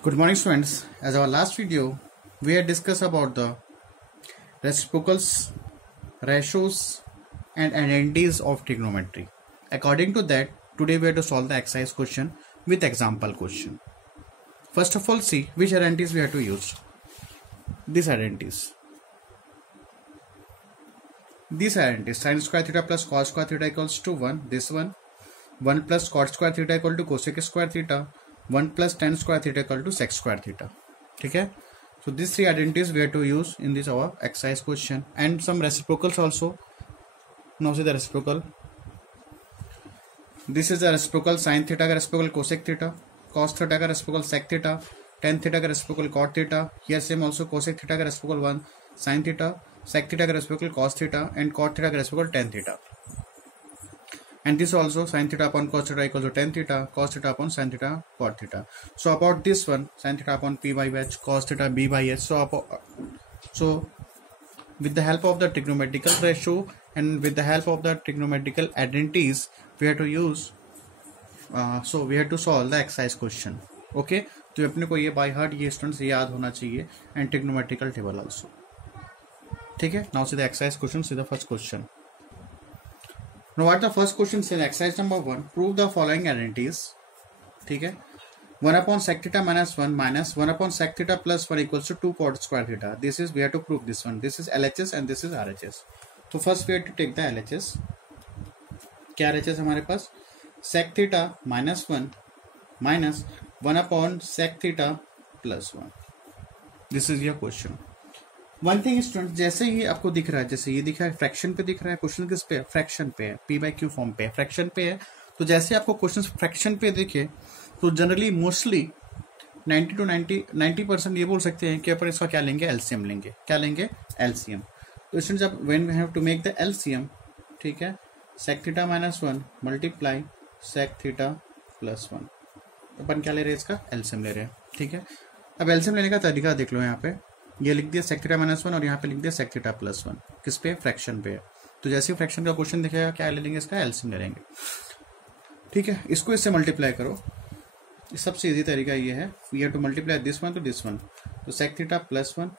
Good morning, students. As our last video, we had discussed about the reciprocals, ratios, and identities of trigonometry. According to that, today we have to solve the exercise question with example question. First of all, see which identities we have to use. These identities. Sin square theta plus cos square theta equals to 1. This one. 1 plus cot square theta equal to cosec square theta. 1 plus tan square theta equal to sec square theta. Okay. So these three identities we have to use in this our exercise question, and some reciprocals also. Now see the reciprocal. This is the reciprocal sin theta का reciprocal cosec theta, cos theta का reciprocal sec theta, tan theta का reciprocal cot theta. Here same also cosec theta का reciprocal 1 sin theta, sec theta का reciprocal cos theta, and cot theta का reciprocal tan theta. And this also sin theta upon cos theta equals to tan theta, cos theta upon sin theta, cot theta. So about this one, sin theta upon p by h, cos theta b by h. So with the help of the trigonometrical ratio and with the help of the trigonometrical identities, we have to use. So we have to solve the exercise question. Okay, तो अपने को ये by heart ये students याद होना चाहिए, and trigonometrical table also. ठीक है. Now see the exercise question. See the first question. Now what the first question says, exercise number 1, prove the following identities. ठीक है. 1 upon sec theta minus 1 minus 1 upon sec theta plus 1 equals to 2 cot square theta. This is, we have to prove this one. This is LHS and this is RHS. So first we have to take the LHS. क्या LHS हमारे पास? Sec theta minus 1 minus 1 upon sec theta plus 1. This is your question. One thing student, जैसे ही आपको दिख रहा है, जैसे ये दिख रहा है फ्रैक्शन पे दिख रहा है, क्वेश्चन किस पे है? फ्रैक्शन पे है, पी बाई क्यू फॉर्म पे है, फ्रैक्शन पे है. तो जैसे आपको क्वेश्चन फ्रैक्शन पे दिखे तो जनरली मोस्टली 90% ये बोल सकते हैं कि अपन इसका क्या लेंगे? एलसीएम लेंगे. क्या लेंगे? एलसीएम. तो स्टूडेंट्स अब when we have to make the LCM, ठीक है, sec theta minus 1 multiply sec theta plus 1, अपन क्या ले रहे हैं? इसका एलसीएम ले रहे हैं. ठीक है. अब एलसीएम लेने का तरीका देख लो. यहाँ पे ये लिख दिया सेक थीटा माइनस 1 और यहाँ पे लिख दिया सेक थीटा प्लस 1. किस पे? फ्रैक्शन पे है. तो जैसे ही फ्रैक्शन का क्वेश्चन दिखेगा क्या ले लेंगे? इसका एलसीएम ले लेंगे. ठीक है. इसको इससे मल्टीप्लाई करो. सबसे इजी तरीका ये है, we have to multiply this one to this one. तो सेक थीटा प्लस 1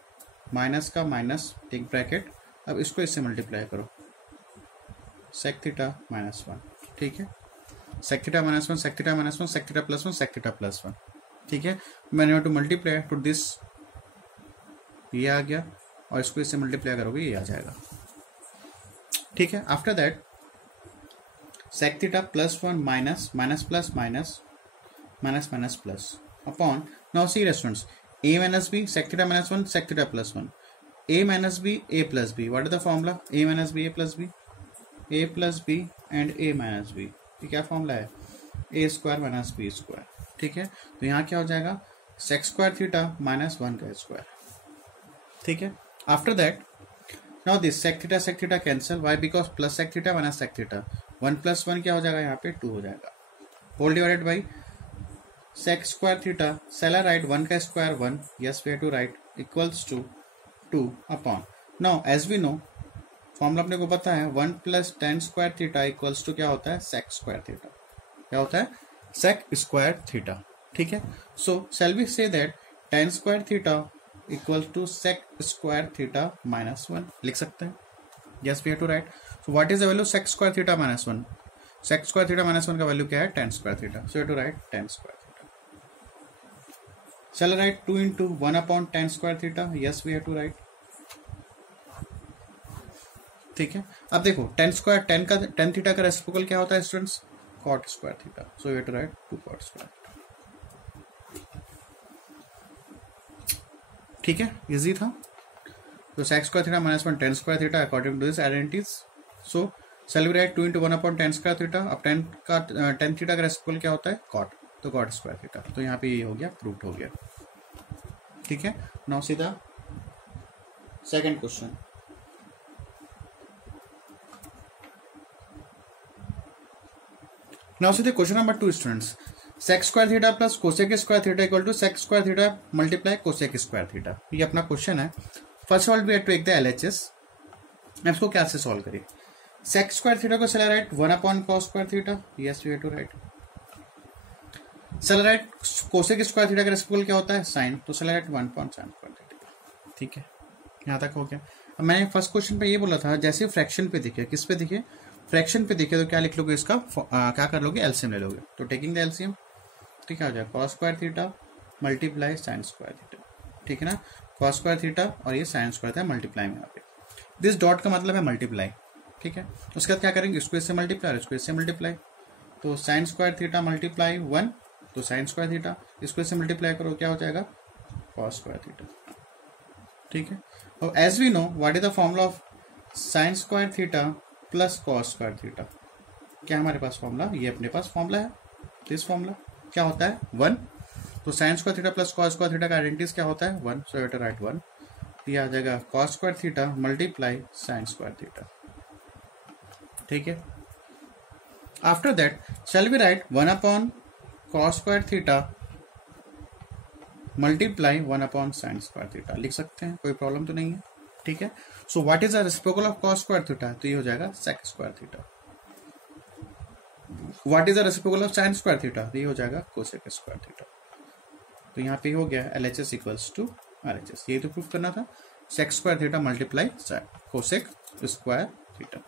माइनस का माइनस एक ब्रैकेट. अब इसको इससे मल्टीप्लाई करो, सेक थीटा माइनस 1. ठीक है. Sec theta minus 1, sec theta minus 1, sec theta plus 1, sec theta plus 1. ठीक है. मैंने have to multiply to this, ये आ गया, और इसको इससे मल्टीप्लाई करोगे ये आ जाएगा. ठीक है. After that sec theta plus 1 minus minus plus minus minus minus plus upon, now see restaurants, a minus b sec theta minus 1 sec theta plus 1, a minus b a plus b. What is the formula? A minus b a plus b, a plus b and a minus b. ये क्या formula है? ए square minus B square. ठीक है. तो यहाँ क्या हो जाएगा? सेक स्क्वायर थीटा माइनस 1 का स्क्वायर. ठीक है. After that now this sec theta cancel. Why? Because plus sec theta minus sec theta. 1 plus 1 क्या हो जाएगा? यहाँ पे 2 हो जाएगा. Whole divided by sec square theta. सेला राइट 1 का square 1. Yes we have to write equals to 2 upon. Now as we know formula अपने को पता है, 1 plus tan square theta equals to क्या होता है? Sec square theta. क्या होता है? Sec square theta. ठीक है. So shall we say that tan square theta equal to sec square theta minus 1 लिख सकते हैं. Yes we have to write. So what is the value sec square theta minus 1? Sec square theta minus 1 का value क्या है? Tan square theta. So you have to write tan square theta. चल write 2 into 1 upon tan square theta. Yes we have to write. ठीक है. अब देखो ten theta का reciprocal क्या होता है students? Cot square theta. So you have to write 2 cot square. ठीक है. इजी था. तो sec square theta minus 1 tan square theta according to this identities. So shall we write 2 into 1 upon tan square theta. अब tan theta का reciprocal क्या होता है? Cot. तो कॉट स्क्वायर थीटा. तो यहाँ पे ये हो गया, प्रूव्ड हो गया. ठीक है. नाउ सीधा सेकंड क्वेश्चन. नाउ सीधे question number 2 students. Sec square theta plus cosec square theta equal to sec square theta multiply cosec square theta. ये अपना क्वेश्चन है. First of all we have to take the LHS. इसको क्या से solve करें? सेक square theta को चला write 1 upon cos square theta. Yes we have to write. सेलेराइट कोसेक स्क्वायर थीटा का रेसिप्रोकल क्या होता है? साइन। तो सेलेराइट 1 अपॉन साइन स्क्वायर थीटा। ठीक है, यहाँ तक हो गया। अब मैंने फर्स्ट क्वेश्चन पे ये बोला था जैसे फ्रैक्शन पे दिखे, किस पे दिखे? फ्रैक्शन पे दिखे तो क्या लिख लोगे इसका? क्या कर लोगे? एलसीएम ले लोगे। तो टेकिंग द एलसीएम तो क्या हो जाएगा? Cos square theta multiply sine square theta. ठीक है ना, कॉस स्क्वायर थीटा और ये साइन स्क्वायर था मल्टीप्लाई में यहाँ पे। दिस डॉट का मतलब है मल्टीप्लाई। ठीक है, उसके बाद क्या करेंगे? इसको इससे मल्टीप्लाई और इसको इससे मल्टीप्लाई। तो साइन स्क्वायर थीटा मल्टीप्लाई 1, तो साइन स्क्वायर थीटा, इसको इससे मल्टीप्लाई करो क्या हो जाएगा? Cos square theta. ठीक है, और as we know what is the formula of sine square theta plus cos square theta? क्या हमारे पास फॉर्मूला? ये अपने पास फॉर्मूला है। दिस फॉर्मूला क्या होता है? 1। तो sine square theta plus cos square theta का आइडेंटिटीज क्या होता है? 1। So better write 1। ये आ जाएगा cos square theta multiply sine square theta. ठीक है, after that shall we write 1 upon cos square theta multiply 1 upon sine square theta. लिख सकते हैं, कोई प्रॉब्लम तो नहीं है। ठीक है, so what is the reciprocal of cos square theta? तो ये हो जाएगा sec square theta. What is the reciprocal of sine square theta? तो ये हो जाएगा कोसेक स्क्वायर थीटा। तो यहाँ पे हो गया LHS इक्वल्स टू RHS। ये तो प्रूफ करना था, sec square theta multiply cosec square theta.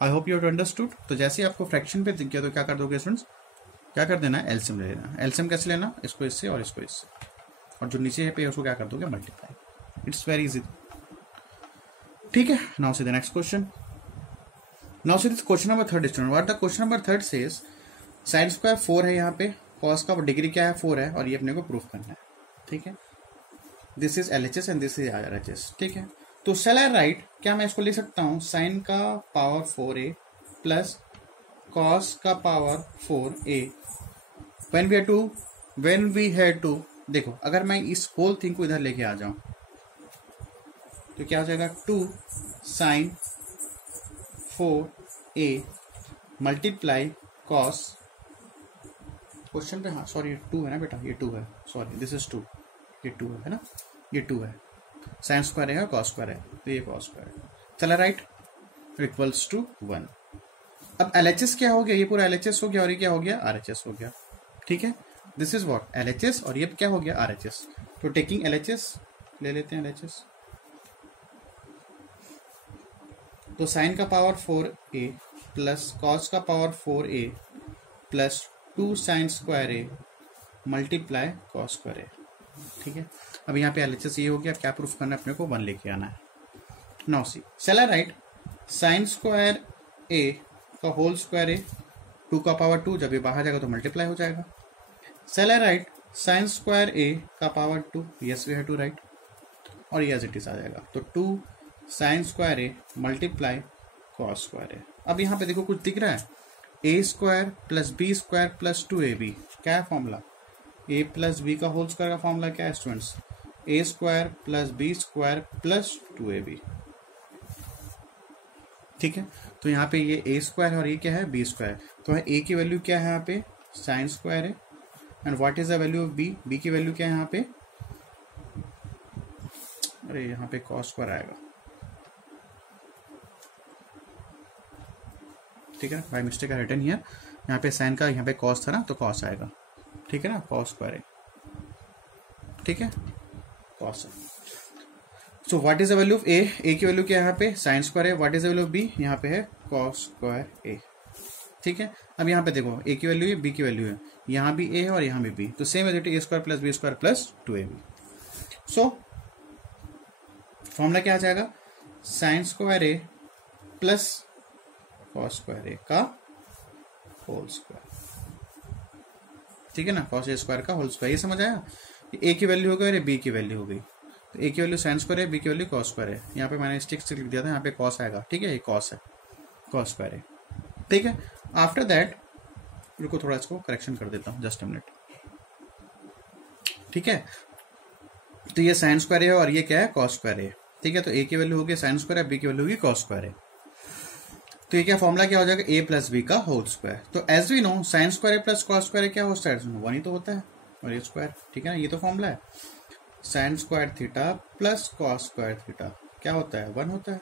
I hope you have understood. तो जैसे ही आपको फ्रैक्शन पे दिख गया तो क्या कर दोगे स्टूडेंट्स? क्या कर देना है? एलसीएम ले लेना। एलसीएम कैसे लेना? इसको इससे और इसको इससे, और जो नीचे है पे उसको क्या कर दोगे? मल्टीप्लाई। It's very easy. ठीक है, now see the next question. Now see this question number 3 student. What the question number 3 says sine square 4 है यहाँ पे, कॉस का डिग्री क्या है? 4 है, और ये अपने को प्रूफ करना है। ठीक है, this is LHS and this is RHS। ठीक है, तो शैल आई राइट, क्या मैं इसको लिख सकता हूँ साइन का पावर 4a प्लस कॉस का power 4a when we had to देखो, अगर मैं इस होल थिंग को इधर लेके आ जाऊं तो क्या हो जाएगा? 2 sign 4a multiply cos, question पे हाँ सॉरी 2 है ना बेटा, ये 2 है, सॉरी दिस इज 2, ये 2 है ना, ये 2 है, साइन स्क्वायर है और कॉस स्क्वायर है, तो ये कॉस स्क्वायर है। चला राइट, इक्वल्स टू 1। अब LHS क्या हो गया? ये पूरा LHS हो गया और ये क्या हो गया? RHS हो गया। ठीक है, दिस इज व्हाट? LHS, और ये क्या हो गया? RHS। तो टेकिंग LHS ले लेते हैं LHS। तो साइन का पावर 4a प्लस कॉस का power 4a plus 2 sine square a multiply cos square a। ठीक है, अब यहाँ पे LHS ये हो गया। क्या प्रूफ करना है अपने को? 1 लेके आना है। Now see, shall I write sine square a का होल स्क्वायर है 2 का पावर 2, जब ये बाहर जाएगा तो मल्टीप्लाई हो जाएगा। Shall I write sine square a का power 2? Yes we have to write, और ये एज इट इज आ जाएगा। तो 2 sine square a multiply cos square a। अब यहाँ पे देखो कुछ दिख रहा है, a square plus b square plus 2ab। क्या है फॉर्मूला? a प्लस b का होल स्क्वायर का फॉर्मूला क्या है students? a square plus b square plus 2ab। ठीक है, तो यहाँ पे ये a स्क्वायर है और ये क्या है? b square. तो a की वैल्यू क्या है यहाँ पे? साइन स्क्वायर है। And what is the value of b? b की वैल्यू क्या है यहाँ पे? अरे यहाँ पे कॉस स्क्वायर आएगा। ठीक है ना, बाय मिस्टेक है रिटर्न हियर। यहाँ पे साइन का यहाँ पे कॉस था ना, तो कॉस आएगा। ठीक है ना, कॉस स्क्वायर है। ठीक है, cos. So what is the value of a की वैल्यू क्या है यहाँ पे? साइन स्क्वायर है। What is the value of b? यहाँ पे है कॉस स्क्वायर a। ठीक है, अब यहाँ पे देखो a की वैल्यू है, b की वैल्यू है, यहाँ भी a है और यहाँ भी b, तो same as a square plus b square plus 2ab। So formula क्या आ जाएगा? Sine square a plus cos square a का होल स्क्वायर। ठीक है ना, कॉस a स्क्वायर का होल स्क्वायर। ये समझ आया? a की वैल्यू हो गई और b की वैल्यू हो गई। तो a की वैल्यू साइन स्क्वायर है, b की वैल्यू कॉस स्क्वायर है। यहाँ पे मैंने स्टिक लिख दिया था, यहाँ पे कॉस आएगा। ठीक है, ये कॉस है, कॉस स्क्वायर है। ठीक है, आफ्टर दैट रुको थोड़ा इसको करेक्शन कर देता हूँ, जस्ट अ मिनट। ठीक है, तो ये साइन स्क्वायर है और ये क्या है? कॉस स्क्वायर है। ठीक है, तो a की वैल्यू होगी साइन स्क्वायर है, b की वैल्यू होगी कॉस स्क्वायर है। तो ये क्या फॉर्मूला क्या हो जाएगा? a प्लस b का होल स्क्वायर। तो as we know sine square plus cos square क्या होता है? 1 ही तो होता है, और ये स्क्वायर। ठीक है ना, ये तो फॉर्मूला है। Sine square theta plus cos square theta क्या होता है? 1 होता है।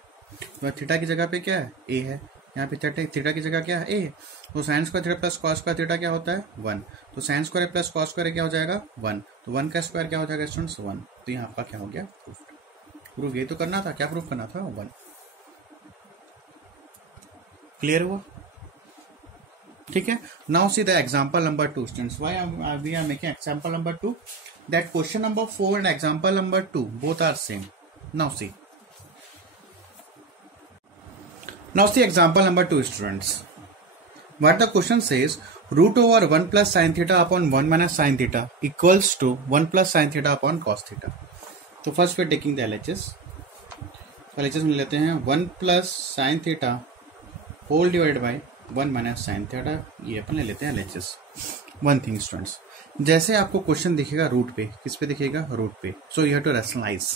तो थीटा की जगह पे क्या है? a है, यहाँ पे थीटा की जगह क्या है ए, तो sine square theta plus cos square theta क्या होता है 1, तो sine square plus cos square क्या हो जाएगा 1, तो 1 का स्क्वायर क्या हो जाएगा स्टूडेंट्स 1, तो यहाँ आपका क्या हो गया प्रूफ ये तो करना था, क्या प्रूफ करना था 1। क्लियर हुआ? ठीक है। Now see the example number 2 students, why we are making example number 2, that question number 4 and example number 2 both are same. Now see example number 2 students. What the question says, root over 1 plus sin theta upon 1 minus sin theta equals to 1 plus sin theta upon cos theta. So first we are taking the LHS. LHS में लेते हैं 1 plus sin theta whole divided by 1 minus sin theta, ये अपन ले लेते हैं LHS. One thing students, जैसे आपको question दिखेगा रूट पे, किस पे दिखेगा रूट पे, so you have to rationalise.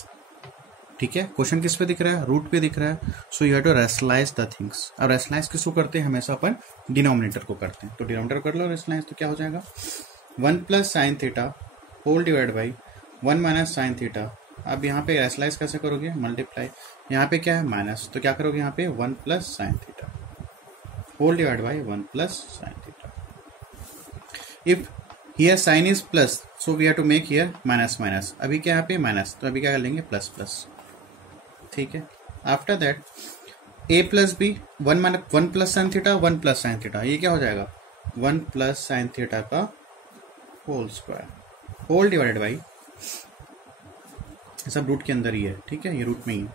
ठीक है, क्वेश्चन किस पे दिख रहा है रूट पे दिख रहा है, so you have to rationalise the things. अब रैशनलाइज किसको करते हैं, हमेशा अपन डिनोमिनेटर को करते हैं, तो डिनोमिनेटर कर लो रैशनलाइज, तो क्या हो जाएगा 1 plus sine theta whole divide by 1 minus sine theta. अब यहाँ पे रैशनलाइज कैसे करोगे, मल्टीप्लाई, यहाँ पे क्या है माइनस, तो क्या करोगे यहाँ पे 1 plus sine theta whole divide by 1 plus sine theta. If here sine is plus, so we have to make here minus minus, अभी क्या यहाँ पे माइनस, तो अभी क्या कर लेंगे प्लस प्लस। ठीक है, after that a plus b 1 plus sine theta 1 plus sine theta, ये क्या हो जाएगा 1 प्लस साइन थीटा का whole square whole divided by, सब रूट के अंदर ही है। ठीक है, ये रूट में ही है।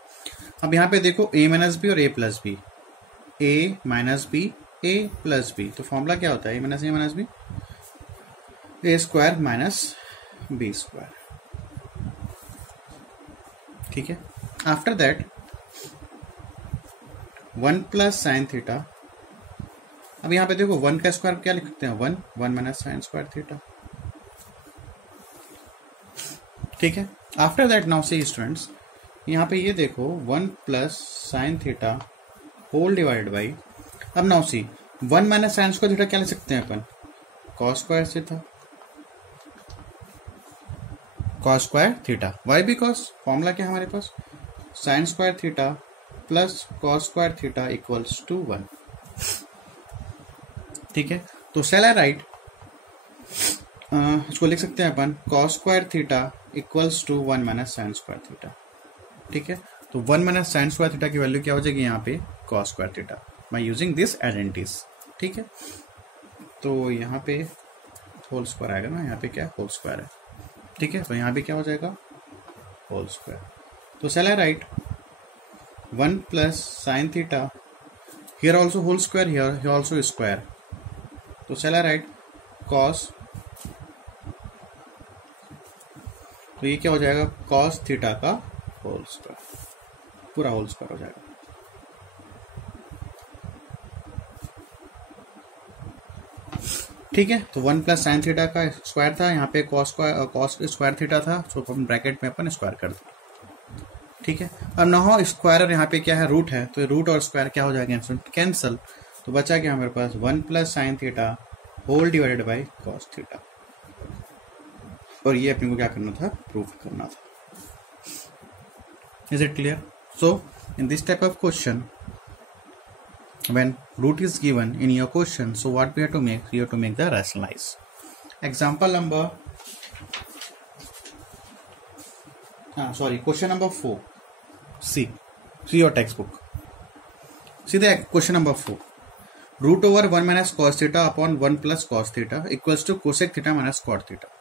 अब यहाँ पे देखो a माइनस बी और a plus b, a minus b a plus b, तो फॉर्मूला क्या होता है a minus b a square minus B square. ठीक है, after that 1 plus sine theta, अब यहां पे देखो 1 का स्क्वायर क्या लिखते हैं 1 माइनस साइन स्क्वायर थीटा। ठीक है, after that now see students, यहां पे ये देखो 1 plus sine theta whole divide by, अब now see 1 minus sine square theta क्या लिख सकते हैं अपन कॉस स्क्वायर से था, cos square theta, why because formula क्या है हमारे पास sine square theta plus cos square theta equals to 1। ठीक है, तो शैल आई राइट, इसको लिख सकते हैं अपन cos square theta equals to 1 minus sine square theta. ठीक है, तो 1 माइनस साइन स्क्वायर थीटा की वैल्यू क्या हो जाएगी यहाँ पे cos square theta by using this identities. ठीक है, तो यहाँ पे होल स्क्वायर आएगा ना, यहाँ पे क्या होल स्क्वायर है। ठीक है, तो यहाँ पे क्या हो जाएगा होल स्क्वायर, तो shall I write 1 plus sine theta, here also whole square, here also square, तो शैल आई राइट कॉस, तो ये क्या हो जाएगा कॉस थीटा का होल स्क्वायर, पूरा होल स्क्वायर हो जाएगा। ठीक है, तो 1 प्लस साइन थीटा का स्क्वायर था, यहाँ पे कॉस स्क्वायर थीटा था, तो अपन ब्रैकेट में अपन स्क्वायर कर दिया। ठीक है, अब ना हो स्क्वायर और यहाँ पे क्या है रूट है, तो रूट और स्क्वायर क्या हो जाएगा कैंसल, तो बचा क्या हमारे पास 1 plus sine theta whole divided by cos theta, और ये अपने को क्या करना था प्रूफ करना था। Is it clear? So in this type of question when root is given in your question, so what we have to make, you have to make the rationalize. Example number question number 4. See your textbook. See the question number 4. Root over 1 minus cos theta upon 1 plus cos theta equals to cosec theta minus cot theta.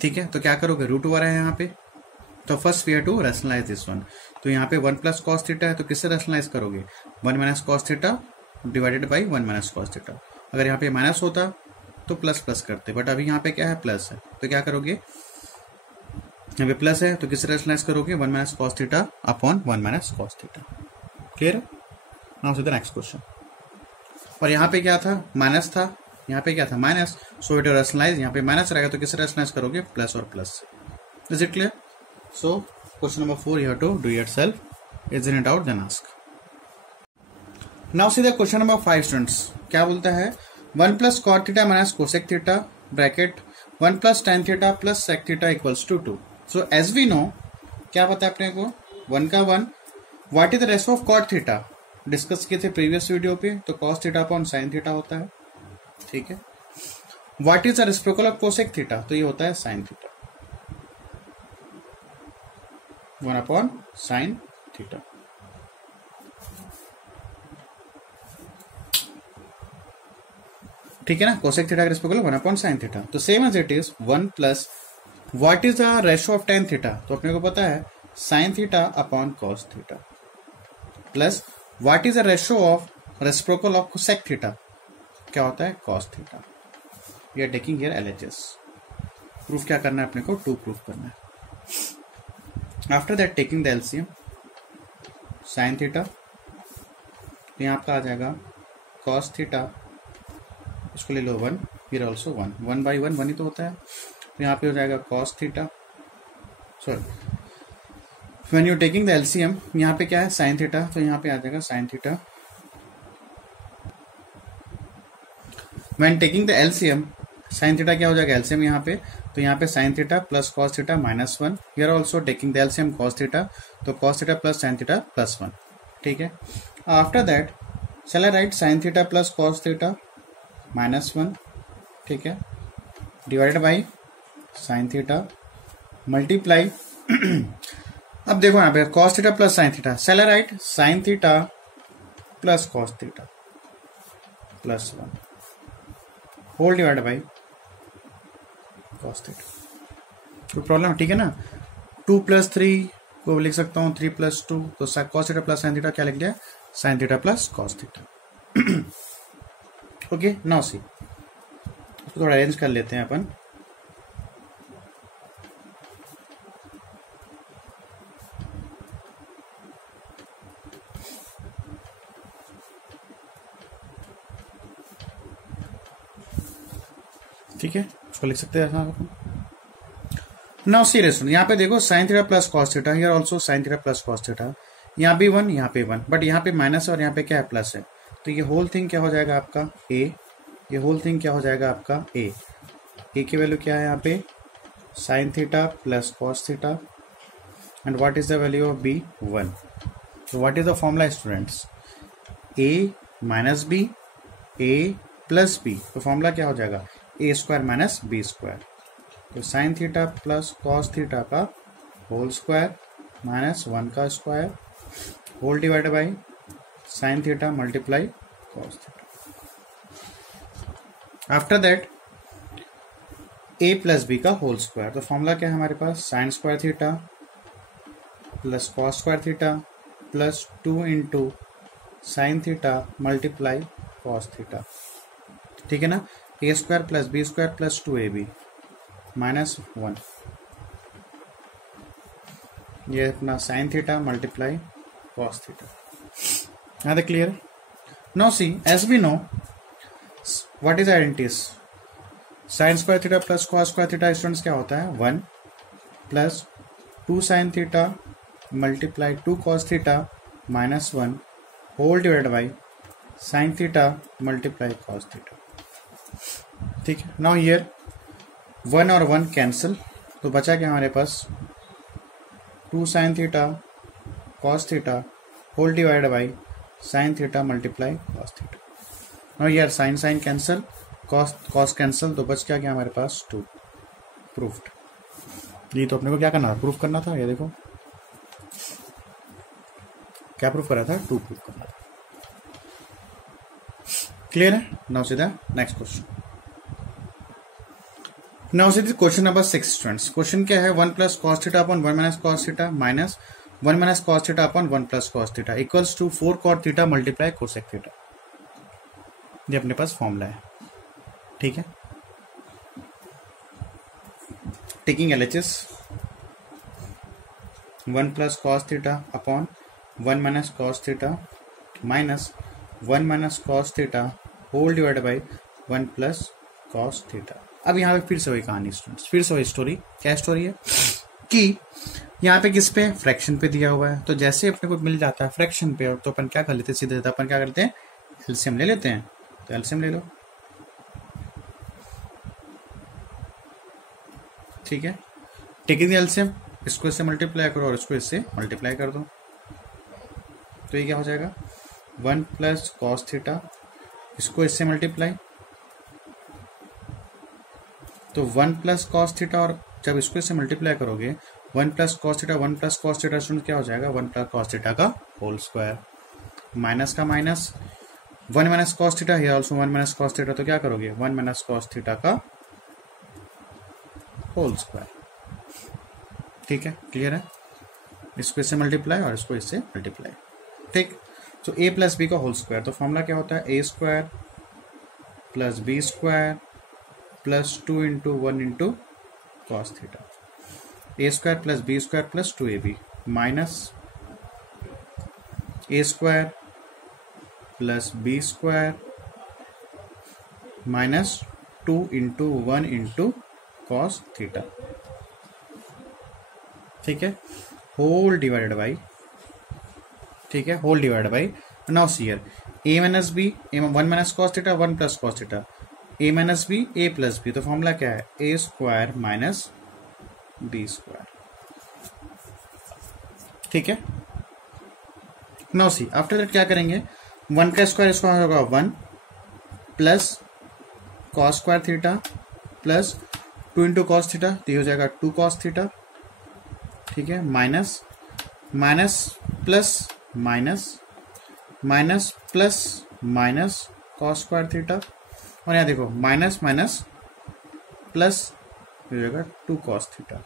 ठीक है, तो क्या करोगे root over है यहाँ पे, तो first we have to rationalise this one, तो यहाँ पे 1 प्लस कॉस थीटा है, तो किससे रैशनलाइज करोगे 1 minus cos theta divided by 1 minus cos theta. अगर यहाँ पे माइनस होता तो प्लस प्लस करते, बट अभी यहाँ पे क्या है प्लस है, तो क्या करोगे यहाँ पे प्लस है, तो किससे रैशनलाइज करोगे 1 minus cos theta upon 1 minus cos theta. Clear? Now see the next question, और यहाँ पे क्या था माइनस था, यहाँ पे क्या था माइनस, सो इट रैशनलाइज, यहाँ पे माइनस रहेगा तो किससे रैशनलाइज करोगे प्लस और plus. Is it clear? So question number 4 you have to do yourself. Is it out? Then ask. Now see the question number 5 students. क्या बोलता है 1 plus cot theta minus cosec theta bracket 1 plus tan theta plus sec theta equals to 2. So as we know क्या पता है अपने को 1 का 1, what is the ratio of cot theta? Discuss किए थे प्रीवियस वीडियो पे, तो cos theta upon sine theta होता है, ठीक है। What is the reciprocal of cosec theta, तो ये होता है sine theta, 1 upon sine theta. ठीक है ना, कोसेक थीटा का रेसिप्रोकल 1 अपॉन साइन थीटा। तो same as it is 1 plus what is the ratio of tan theta, तो अपने को पता है sine theta upon cos theta, plus what is the ratio of reciprocal of cosec theta, क्या होता है cos theta. We are taking here LHS. Proof क्या करना है अपने को, 2 प्रूफ करना है। After that taking the LCM sine theta, तो यहाँ आपका आ जाएगा कॉस थीटा, इसको ले लो 1, फिर ऑल्सो 1, 1 बाई 1 1 ही तो होता है, तो यहाँ पे हो जाएगा cos theta, sorry when you taking the LCM, यहाँ पे क्या है साइन थीटा, तो यहाँ पे आ जाएगा sine theta. When taking the LCM sine theta क्या हो जाएगा एलसीएम यहाँ पे, तो यहाँ पे sine theta plus cos theta minus 1, here also taking the LCM cos theta, तो cos theta plus sine theta plus 1, ठीक है। After that shall I write sine theta plus cos theta minus 1, ठीक है, divided by sine theta multiply अब देखो यहाँ पे cos theta plus sine theta, shall I write sine theta plus cos theta plus 1 whole divide by cos theta. कोई problem है, ठीक है ना। 2 प्लस 3 को लिख सकता हूँ 3 प्लस 2, तो cos theta plus sine theta क्या लिख दिया, sign theta plus cos theta. Okay, now see, इसको थोड़ा अरेंज कर लेते हैं अपन। ठीक है, इसको लिख सकते हैं ऐसा। नाउ सीरियस, यहाँ पे देखो sign theta plus cos theta, here also sign theta plus cos theta, यहाँ भी 1 यहाँ पे 1, बट यहाँ पे माइनस और यहाँ पे क्या है प्लस है, तो ये होल थिंग क्या हो जाएगा आपका a, ये होल थिंग क्या हो जाएगा आपका a की वैल्यू क्या है यहाँ पे sine theta plus cos theta, and what is the value of b 1। तो what is the formula students, a minus b a plus b, तो फॉर्मूला क्या हो जाएगा a square minus b square, तो sine theta plus cos theta का whole square minus 1 का square whole divide by sine theta multiply cos theta. After that a plus b का whole square, तो formula क्या है हमारे पास sine square theta plus cos square theta plus 2 into sine theta multiply cos theta, ठीक है ना। a square plus b square plus 2ab minus 1, ये अपना sine theta multiply cos theta. Are they clear? Now see, as we know, what is identities? Sin square theta plus cos square theta students क्या होता है 1 plus 2 sin theta multiply 2 cos theta minus 1 whole divided by sin theta multiply cos theta। ठीक है, now here 1 और 1 cancel, तो बचा क्या हमारे पास 2 sin theta cos theta whole divided by sin theta multiply cos theta। now here sin sin cancel, cos cancel, तो बच क्या हमारे पास 2 प्रूफ्ड। ये तो अपने को क्या करना था, प्रूफ करना था। ये देखो क्या प्रूफ करा था, 2 प्रूफ करना था। क्लियर है। नाउ सीधा नेक्स्ट क्वेश्चन। नाउ सीधी क्वेश्चन नंबर 6 स्टूडेंट्स। क्वेश्चन क्या है 1 plus cos theta upon 1 minus cos theta minus 1 minus cos theta upon 1 plus cos theta equals to 4 cot theta multiply cosec theta. ये अपने पास formula है, ठीक है। Taking LHS 1 plus cos theta upon 1 minus cos theta minus 1 minus cos theta whole divide by 1 plus cos theta. अब यहाँ पे फिर से वही कहानी स्टूडेंट्स, फिर से वही स्टोरी। क्या स्टोरी है कि यहाँ पे किस पे, फ्रैक्शन पे दिया हुआ है। तो जैसे अपने को मिल जाता है फ्रैक्शन पे, तो अपन क्या कर लेते हैं, सीधे अपन क्या करते हैं, एलसीएम ले लेते हैं। तो एलसीएम ले लो, ठीक है। टेकिंग एलसीएम, इसको इससे मल्टीप्लाई करो और इसको इससे मल्टीप्लाई कर दो, तो ये क्या हो जाएगा 1 प्लस कॉस थीटा, इसको इससे मल्टीप्लाई, तो 1 प्लस कॉस थीटा, और जब इसको इससे मल्टीप्लाई करोगे 1 plus cos theta, 1 plus cos theta student क्या हो जाएगा, 1 प्लस कॉस थीटा का होल स्क्वायर, माइनस का माइनस, 1 माइनस कॉस थीटा है ऑल्सो 1 माइनस कॉस थीटा, तो क्या करोगे 1 माइनस कॉस थीटा का होल स्क्वायर। ठीक है, क्लियर है, इसको इससे मल्टीप्लाई और इसको इससे मल्टीप्लाई। ठीक, तो a प्लस बी का होल स्क्वायर, तो फॉर्मूला क्या होता है, ए square plus B square plus 2 into 1 into cos theta, A square plus B square plus 2ab minus A square plus B square minus 2 into 1 into cos theta. ठीक है, whole divided by, ठीक है, whole divided by, now see here a minus B, 1 minus cos theta 1 plus cos theta, a minus b a plus b, तो formula क्या है, ए square minus B square. ठीक है, now C after that क्या करेंगे, 1 का स्क्वायर इसको होगा 1 plus cos square theta plus 2 into cos theta, तो ये हो जाएगा 2 कॉस थीटा। ठीक है, minus minus plus minus minus plus minus cos square theta, और यहाँ देखो माइनस माइनस प्लस हो जाएगा 2 cos theta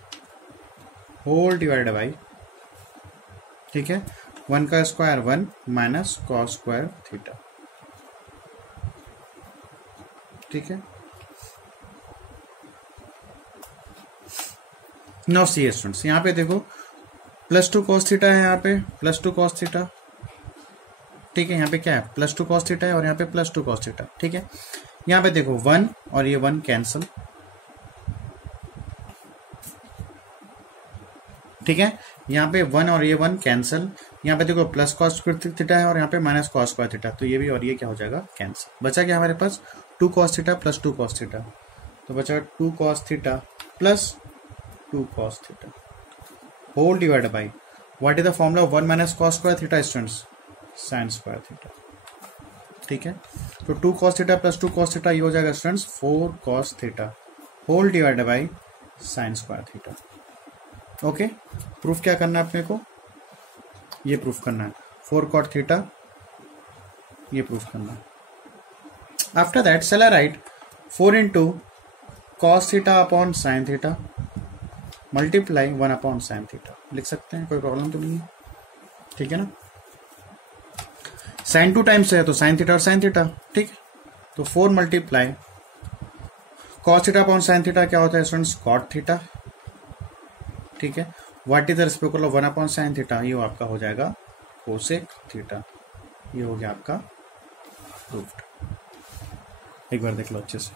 whole divided by, ठीक है, 1 का square 1 minus cos square theta. ठीक है, नाउ सी स्टूडेंट्स, यहाँ पे देखो प्लस 2 कॉस थीटा है, यहाँ पे प्लस 2 कॉस थीटा। ठीक है, यहाँ पे क्या है, प्लस 2 कॉस थीटा है और यहाँ पे प्लस 2 कॉस थीटा। ठीक है, यहाँ पे देखो 1 और ये 1 कैंसल। ठीक है, यहाँ पे 1 और ये 1 कैंसल, यहाँ पे देखो प्लस कॉस थीटा है और यहाँ पे माइनस कॉस स्क्वायर थीटा, तो ये भी और ये क्या हो जाएगा, कैंसिल। बचा क्या हमारे पास, 2 cos theta plus 2 cos theta, तो बचा 2 cos theta plus 2 cos theta whole divide by, what is the formula, 1 minus cos square theta students, sine square theta. ठीक है, तो 2 cos theta plus 2 cos theta ये हो जाएगा students 4 cos theta whole divide by sine square theta. Okay, proof क्या करना है अपने को, ये प्रूफ करना है, 4 कॉट थीटा ये प्रूफ करना है। After that shall I write 4 into cos theta upon sine theta multiply 1 upon sine theta, लिख सकते हैं, कोई प्रॉब्लम तो नहीं है। ठीक है ना, साइन 2 टाइम्स है तो साइन थीटा और साइन थीटा। ठीक, तो 4 multiply cos theta upon sine theta क्या होता है स्टूडेंट्स, कॉट थीटा। ठीक है, what is the reciprocal of 1 upon sine theta, ये आपका हो जाएगा कोसेक थीटा। ये हो गया आपका प्रूफ्ड। एक बार देख लो अच्छे से।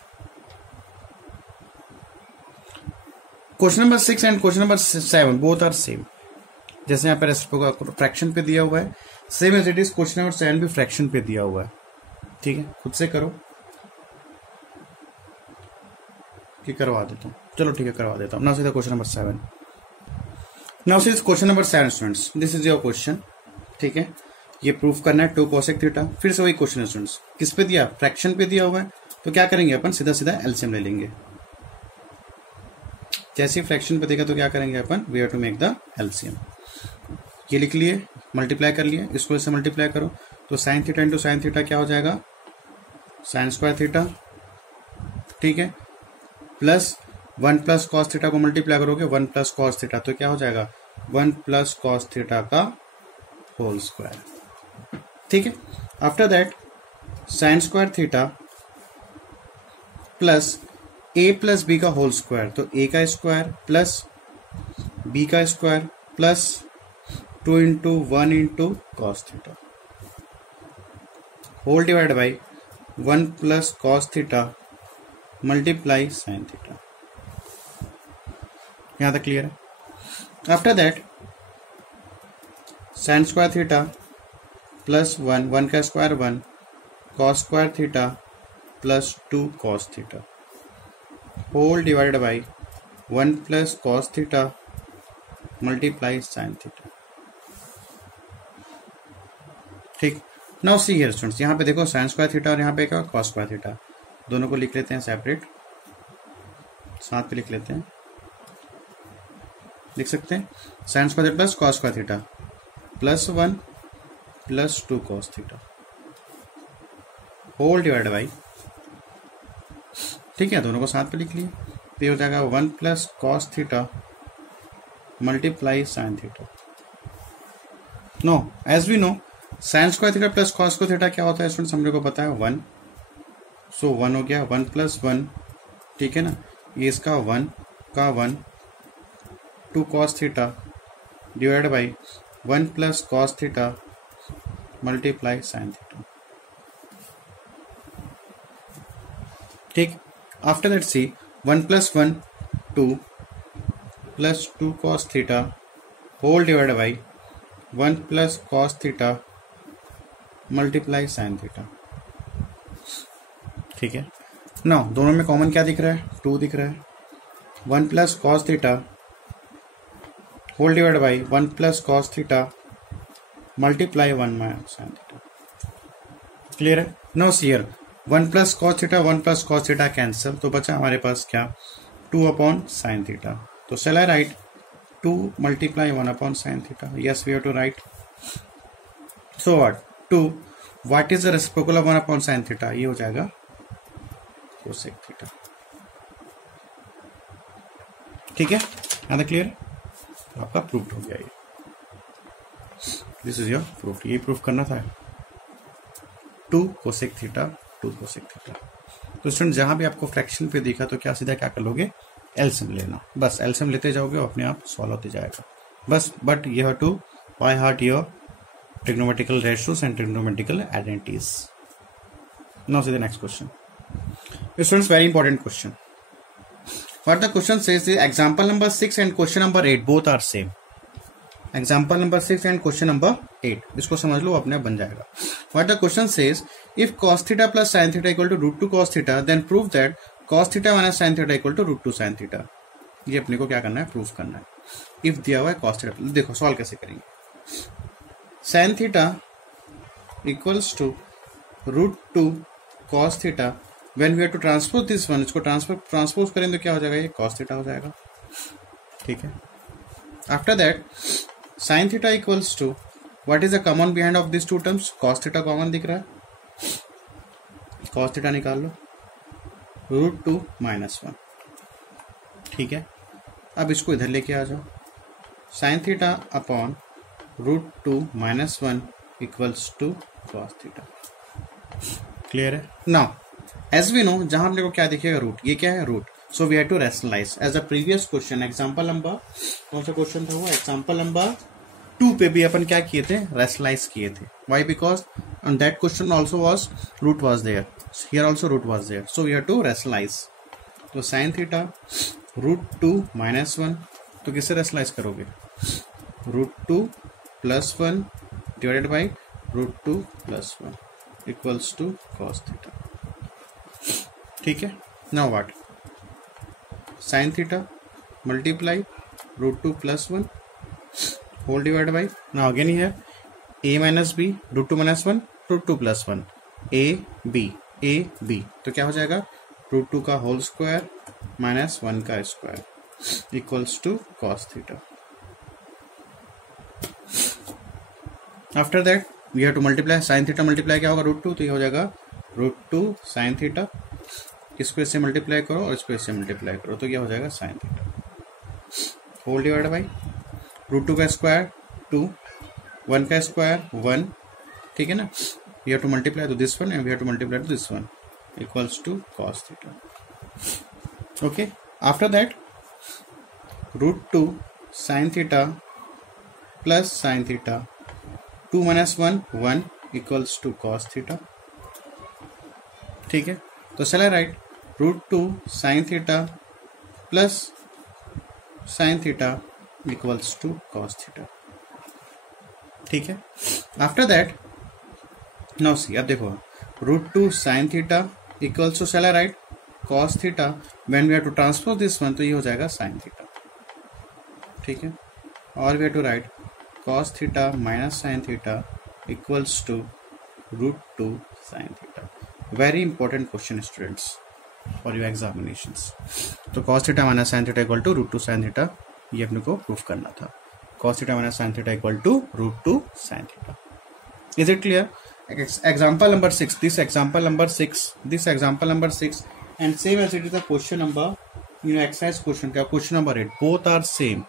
Question number 6 and question number 7 both are same, जैसे यहाँ पर रेसिप्रोकल फ्रैक्शन पे दिया हुआ है, same as it is question number 7 भी फ्रैक्शन पे दिया हुआ है। ठीक है, खुद से करो कि करवा देता हूँ, चलो ठीक है करवा देता हूँ। नाउ सीधा question number 7, now see question number 7 students, this is your question. ठीक है, ये प्रूफ करना है 2 कोसेक थीटा, फिर से वही क्वेश्चन है स्टूडेंट्स, किस पे दिया, फ्रैक्शन पे दिया हुआ है, तो क्या करेंगे अपन, सीधा सीधा एलसीएम ले लेंगे। जैसे ही फ्रैक्शन पे देगा तो क्या करेंगे अपन, we have to make the LCM. ये लिख लिए, मल्टीप्लाई कर लिए, इसको इससे मल्टीप्लाई करो, तो sine theta into sine theta क्या हो जाएगा, साइन स्क्वायर थीटा। ठीक है, प्लस 1 प्लस कॉस थीटा को मल्टीप्लाई करोगे 1 प्लस कॉस थीटा, तो क्या हो जाएगा 1 प्लस कॉस थीटा का होल स्क्वायर। ठीक है, after that sine square theta plus a plus B का होल स्क्वायर, तो ए का स्क्वायर प्लस बी का square plus 2 into 1 into cos theta whole divide by 1 plus cos theta multiply sine theta. यहां तक clear है। After that sine square theta plus 1 का square 1 cos square theta plus 2 cos theta whole divide by 1 plus cos theta multiply sine theta. ठीक, now see here students, यहाँ पे देखो sine square theta और यहाँ पे क्या कॉस स्क्वायर थीटा, दोनों को लिख लेते हैं सेपरेट, साथ पे लिख लेते हैं, लिख सकते हैं sine square theta plus cos square theta plus 1 plus 2 cos theta whole divide by, ठीक है, दोनों को साथ पे लिख लिए, तो ये हो जाएगा 1 plus cos theta multiply sine theta. No, as we know sine square theta plus cos square theta क्या होता है स्टूडेंट्स, हम लोग को पता है 1, सो 1 हो गया, 1 प्लस 1, ठीक है ना, ये इसका 1 का 1 2 cos theta divide by 1 plus cos theta multiply sine theta, ठीक। After that see 1 plus 1 2 plus 2 cos theta whole divide by 1 plus cos theta multiply sine theta, ठीक है। नाउ दोनों में कॉमन क्या दिख रहा है, 2 दिख रहा है, 1 plus cos theta whole divide by 1 plus cos theta multiply 1 minus sine theta, clear है। Now see here 1 plus cos theta 1 plus cos theta cancel, तो बचा हमारे पास क्या 2 अपॉन साइन थीटा, तो shall I write 2 multiply 1 upon sine theta, yes we have to write, so what 2 what is the reciprocal of 1 upon sine theta, ये हो जाएगा cosec theta, ठीक है, आधा क्लियर, तो आपका प्रूफ हो गया ये, दिस इज योर प्रूफ, ये प्रूफ करना था 2 कोसेक थीटा 2 कोसेक थीटा। तो स्टूडेंट जहां भी आपको फ्रैक्शन पे दिखा तो क्या सीधा क्या कर लोगे, एलसीएम लेना, बस एलसीएम लेते जाओगे और अपने आप सॉल्व होते जाएगा बस, but you have to by heart your trigonometrical ratios and trigonometrical identities. Now see the next question. Students, very important question. What the question says is example number 6 and question number 8 both are same. Example number 6 and question number 8. इसको समझ लो, अपने आप बन जाएगा. What the question says, if cos theta plus sin theta equal to root 2 cos theta, then prove that cos theta minus sin theta equal to root 2 sin theta. ये अपने को क्या करना है, प्रूफ करना है. If दिया हुआ है cos theta, देखो सॉल्व कैसे करेंगे. sin theta equals to root 2 cos theta, when we have to transpose this one, इसको ट्रांसपोज करें तो क्या हो जाएगा, ये cos theta हो जाएगा, ठीक है. After that sin theta equals to what is the common behind of these two terms, cos theta common दिख रहा है, cos theta निकाल लो, root 2 minus 1, ठीक है. अब इसको इधर लेके आ जाओ, sin theta upon root 2 minus 1 equals to cos theta, clear है. नाउ एज वी नो, जहां अपने को क्या दिखेगा रूट, ये क्या है root, so we have to rationalise as a previous question. Example number कौन सा क्वेश्चन था वो, एग्जांपल नंबर 2 पे भी अपन क्या किए थे, रैशनलाइज किए थे. Why, because on that question also was root was there, here also root was there, so we have to rationalise. तो साइन थीटा रूट 2 माइनस 1, तो किससे रैशनलाइज करोगे, root 2 plus 1 divided by root 2 plus 1 equals to cos theta, ठीक है. Now what, sine theta multiply root 2 plus 1 whole divide by, now again है a minus b, root 2 minus 1 root 2 plus 1 a b, तो क्या हो जाएगा root 2 का whole square minus 1 का square equals to cos theta. After that we have to multiply, sine theta multiply क्या होगा root 2, तो ये हो जाएगा रूट 2 साइन थीटा, इसको इससे मल्टीप्लाई करो और इसको इससे मल्टीप्लाई करो, तो क्या हो जाएगा sine theta whole divide by root 2 का स्क्वायर 2, 1 का स्क्वायर 1, ठीक है ना. We have to multiply to this one and we have to multiply to this one equals to cos theta, okay. After that root 2 sine theta plus sine theta 2 minus 1 1 equals to cos theta, ठीक है. तो shall I write root 2 sine theta plus sine theta equals to cos theta, ठीक है. After that now see, अब देखो root 2 sine theta equals to shall I write cos theta, when we have to transpose this one, तो ये हो जाएगा sine theta, ठीक है. और we have to write cos theta minus sin theta equals to √2 sin theta. Very important question students for your examinations. तो cos theta minus sin theta equal to √2 sin theta, ये अपने को proof करना था. Cos theta minus sin theta equal to √2 sin theta. Is it clear? Example number 6. This example number 6 and same as it is the question number, exercise question क्या question number 8, both are same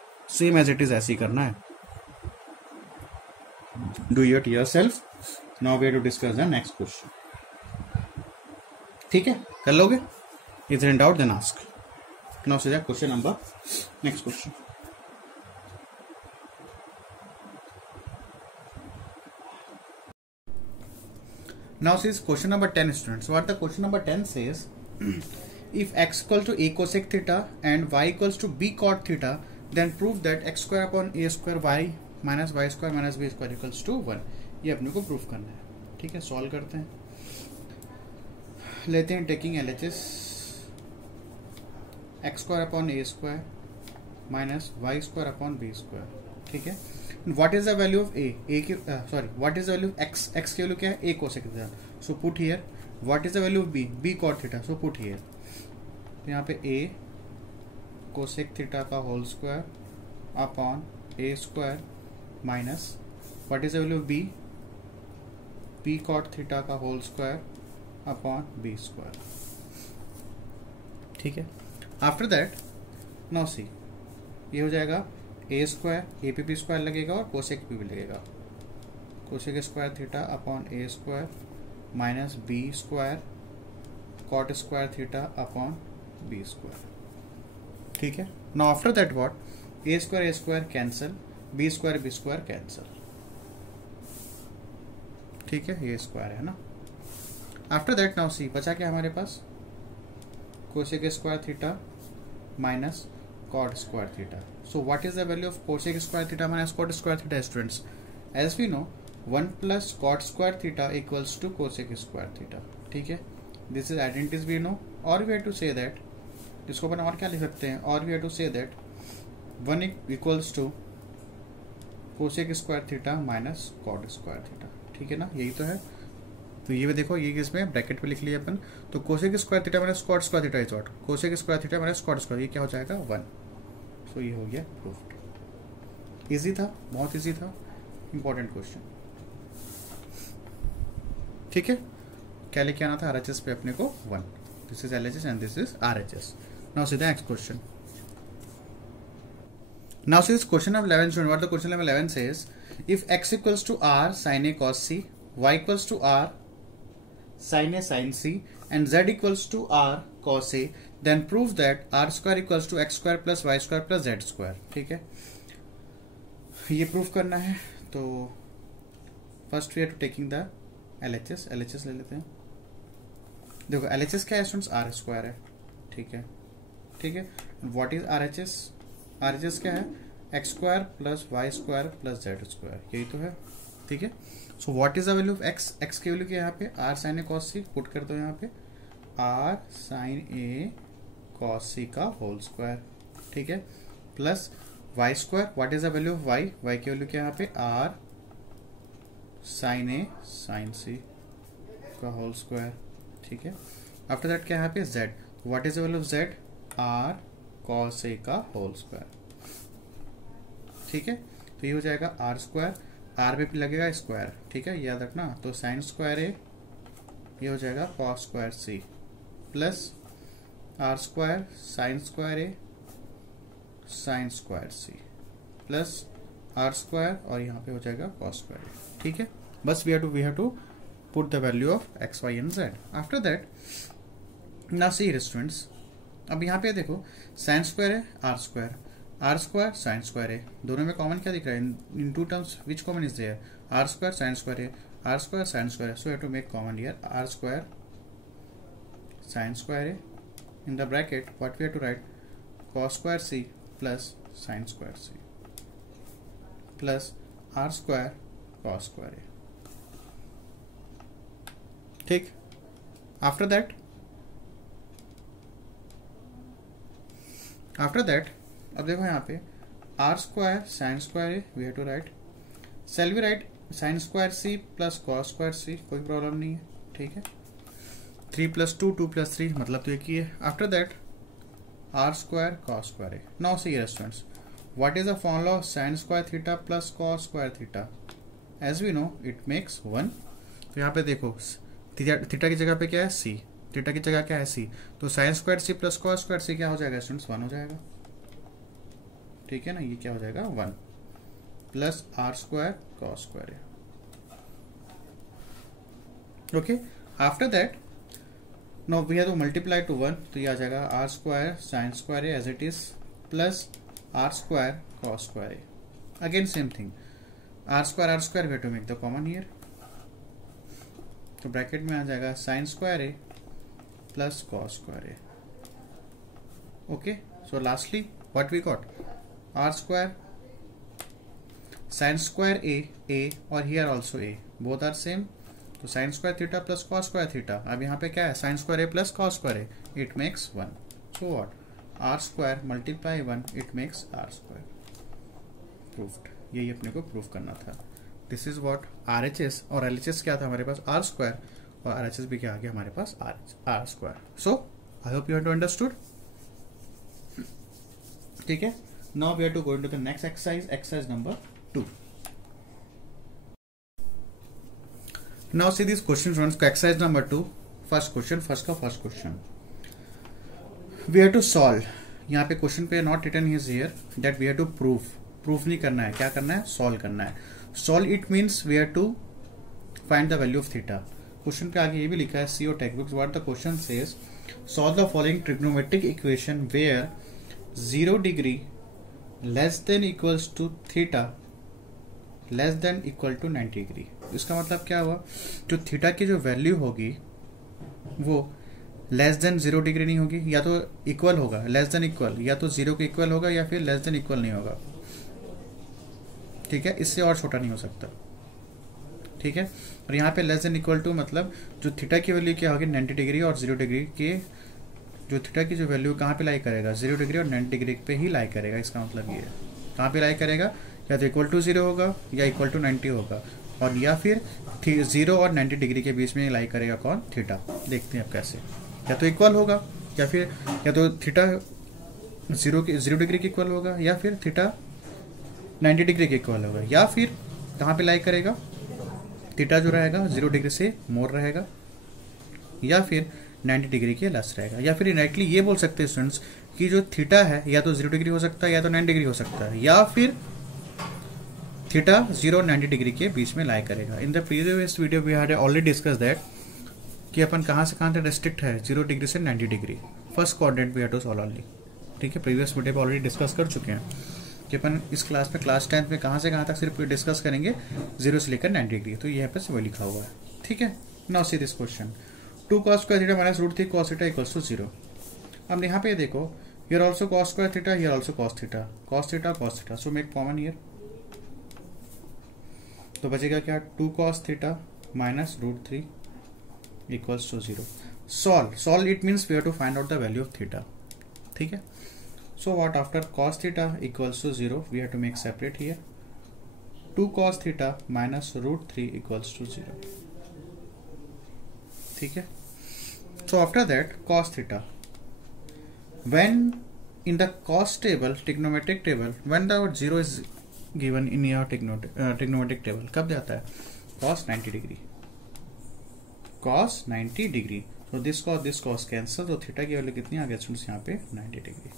as it is. ऐसे ही करना है. Do it yourself. Now we have to discuss the next question. ठीक है, कर लोगे? Is there in doubt then ask. Now see the question number, next question. Now see question number 10 students. What the question number 10 says, if x equals to a cosec theta and y equals to b cot theta, then prove that x square upon a square y minus y square minus b square equals to 1. ये अपने को proof करना है. ठीक है, solve करते हैं. लेते हैं taking LHS. x square upon a square minus y square upon b square. ठीक है. What is the value of what is the value of x? X की वैल्यू क्या है? a cosec theta. So put here. What is the value of b? b cot theta. So put here. यहाँ पे a cosec theta का whole square upon a square minus what is the value of b? b cot theta का whole square upon b square. ठीक है. After that, now see, ये हो जाएगा A square, A P B square लगेगा और cosec P भी लगेगा. Cosec square theta upon A square minus B square cot square theta upon B square. ठीक है. Now after that what, A square cancel, B square cancel. ठीक है, ये square है ना. आफ्टर दैट नाउ सी, बचा क्या हमारे पास? Cosec square theta minus cot square theta. So what is the value of cosec square theta minus cot square theta students? As we know, 1 plus cot square theta equals to cosec square theta. ठीक है. This is identities we know, or we have to say that, इसको अपन और क्या लिख सकते हैं, or we have to say that 1 equals to cosec square theta minus cot square theta. ठीक है ना, यही तो है. तो ये भी देखो, ये इसमें ब्रैकेट पे लिख लिया अपन. तो cosec square theta minus cot square theta is what? Cosec square theta minus cot square, ये क्या हो जाएगा? 1. तो ये हो गया प्रूफ्ड. इजी था, बहुत इजी था. Important question. ठीक है. क्या लेके आना था? RHS पे अपने को 1. This is LHS and this is RHS. Now see the next question. Now see this question of 11 student. What the question number 11 says, if x equals to r sin a cos c, y equals to r sin a sin c and z equals to r cos a, then prove that r square equals to x square plus y square plus z square. ठीक है, ये proof करना है. तो first we are to taking the LHS. LHS ले लेते हैं. देखो LHS क्या है स्टूडेंट्स? r स्क्वायर है. ठीक है, ठीक है. What is RHS? RHS क्या है? x square plus y square plus z square. यही तो है. ठीक है. So what is the value of x? x की वैल्यू क्या यहाँ पे? r sin a cos c. Put कर दो यहाँ पे r sin a cos c का होल स्क्वायर. ठीक है. Plus y square. What is the value of y? y की वैल्यू क्या यहाँ पे? r sin a sin c का होल स्क्वायर. ठीक है. आफ्टर दैट क्या यहाँ पे? z. What is the value of z? r cos a का होल स्क्वायर. ठीक है. तो ये हो जाएगा r स्क्वायर, आर पे लगेगा स्क्वायर. ठीक है, याद रखना. तो साइन स्क्वायर ए, ये हो जाएगा cos square C, plus are square sine square a sine square C, plus are square और यहाँ पे हो जाएगा कॉस स्क्वायर ए. ठीक है. बस we have to put the value of X Y and Z. After that now see students, अब यहाँ पे देखो साइन स्क्वायर है आर स्क्वायर साइन स्क्वायर है. दोनों में कॉमन क्या दिख रहा है? In two terms which common is there? R square sine square है, आर स्क्वायर साइन स्क्वायर है. So have to make common here R square sine square है. In the bracket what we have to write? Cos square C plus sine square C plus are square cos square है. ठीक. After that अब देखो यहाँ पे R square sine square है. We have to write, shall we write sine square C plus cos square C, कोई problem नहीं है, ठीक है। 3 + 2 2 + 3 मतलब तो एक ही है। After that R square cos square है। Now see students, what is the formula of sine square theta plus cos square theta? As we know it makes 1। तो यहाँ पे देखो थीटा की जगह पे क्या है सी, थीटा की जगह क्या है सी, तो साइन स्क्वायर सी प्लस कॉस स्क्वायर सी क्या हो जाएगा स्टूडेंट्स? 1 हो जाएगा, ठीक है ना। ये क्या हो जाएगा 1 plus are square cos square है, okay. After that no we have to multiply to 1, तो ये आ जाएगा R square sine square as it is plus are square cos square. Again same thing, R square we have to make the common here, तो bracket में आ जाएगा sine square A plus cos square A, okay. So lastly what we got, R square sine square ए और here also A, both are same, तो sine square theta plus cos square theta. अब यहाँ पे क्या है sine square A plus cos square A, it makes 1। So what, R square multiply 1 it makes R square. Proofed, यही अपने को proof करना था। दिस इज व्हाट RHS, और LHS क्या था हमारे पास आर स्क्वायर, और RHS भी क्या आ गया हमारे पास R square. So I hope you have to understood, ठीक है। Now we have to go into the next exercise, exercise number 2. Now see this question friends, exercise number 2, first question, first question we have to solve. यहाँ पे question पे not written is here that we have to proof नहीं करना है, क्या करना है solve करना है। Solve it means we have to find the value of theta. Question पे आगे ये भी लिखा है see our textbooks, what the question says, solve the following trigonometric equation where 0 degree less than equals to theta less than equal to 90 degree. इसका मतलब क्या हुआ, जो थीटा की जो वैल्यू होगी वो लेस देन 0 डिग्री नहीं होगी, या तो इक्वल होगा, लेस देन इक्वल, या तो 0 के इक्वल होगा, या फिर लेस देन इक्वल नहीं होगा, ठीक है। इससे और छोटा नहीं हो सकता, ठीक है। और यहाँ पे लेस देन इक्वल टू मतलब जो थीटा की वैल्यू क्या होगी 90 डिग्री और 0 डिग्री के, जो थीटा की जो वैल्यू कहाँ पे लाई करेगा 0 डिग्री और 90 डिग्री पे ही लाई करेगा। इसका मतलब ये है कहाँ पे लाई करेगा, या तो इक्वल टू 0 होगा या इक्वल टू 90 होगा, और या फिर 0 और 90 डिग्री के बीच में लाई करेगा कौन, थीटा। देखते हैं अब कैसे, या तो इक्वल होगा, या तो थीटा 0 डिग्री के इक्वल होगा, या फिर थीटा 90 डिग्री के इक्वल होगा, या फिर कहाँ पे लाई करेगा, थीटा जो रहेगा 0 डिग्री से मोर रहेगा, या फिर 90 डिग्री के लेस रहेगा। या फिर डायरेक्टली ये बोल सकते हैं स्टूडेंट्स कि जो थीटा है या तो 0 डिग्री हो सकता है या तो 90 डिग्री हो सकता है, या फिर थीटा 0 और 90 डिग्री के बीच में लाई करेगा। In the previous video we had already discuss that कि अपन कहाँ से कहाँ तक रेस्ट्रिक्ट है 0 डिग्री से 90 degree, first quadrant we have to solve only, ठीक है। प्रीवियस वीडियो पे ऑलरेडी डिस्कस कर चुके हैं कि अपन इस क्लास में क्लास 10th में कहाँ से कहाँ तक सिर्फ डिस्कस करेंगे 0 से लेकर 90 डिग्री, तो यहाँ पे वो लिखा हुआ है, ठीक है। Now see this question, 2 cos square theta minus √3 cos theta equals to 0। अब यहाँ पे देखो here also cos square theta, here also cos theta, so make common here, तो बचेगा क्या 2 cos theta minus √3 equals to 0। Solve it means we have to find out the value of theta, ठीक है। So what after cos theta equals to 0 we have to make separate here 2 cos theta minus √3 equals to 0, ठीक है। So after that cos theta, when in the cos table trigonometric table when the 0 is given in your trigonometric table कब जाता है cos 90 degree, cos 90 degree, तो this cos cancel, तो theta की value कितनी आ गई स्टूडेंट्स यहाँ पे 90 डिग्री,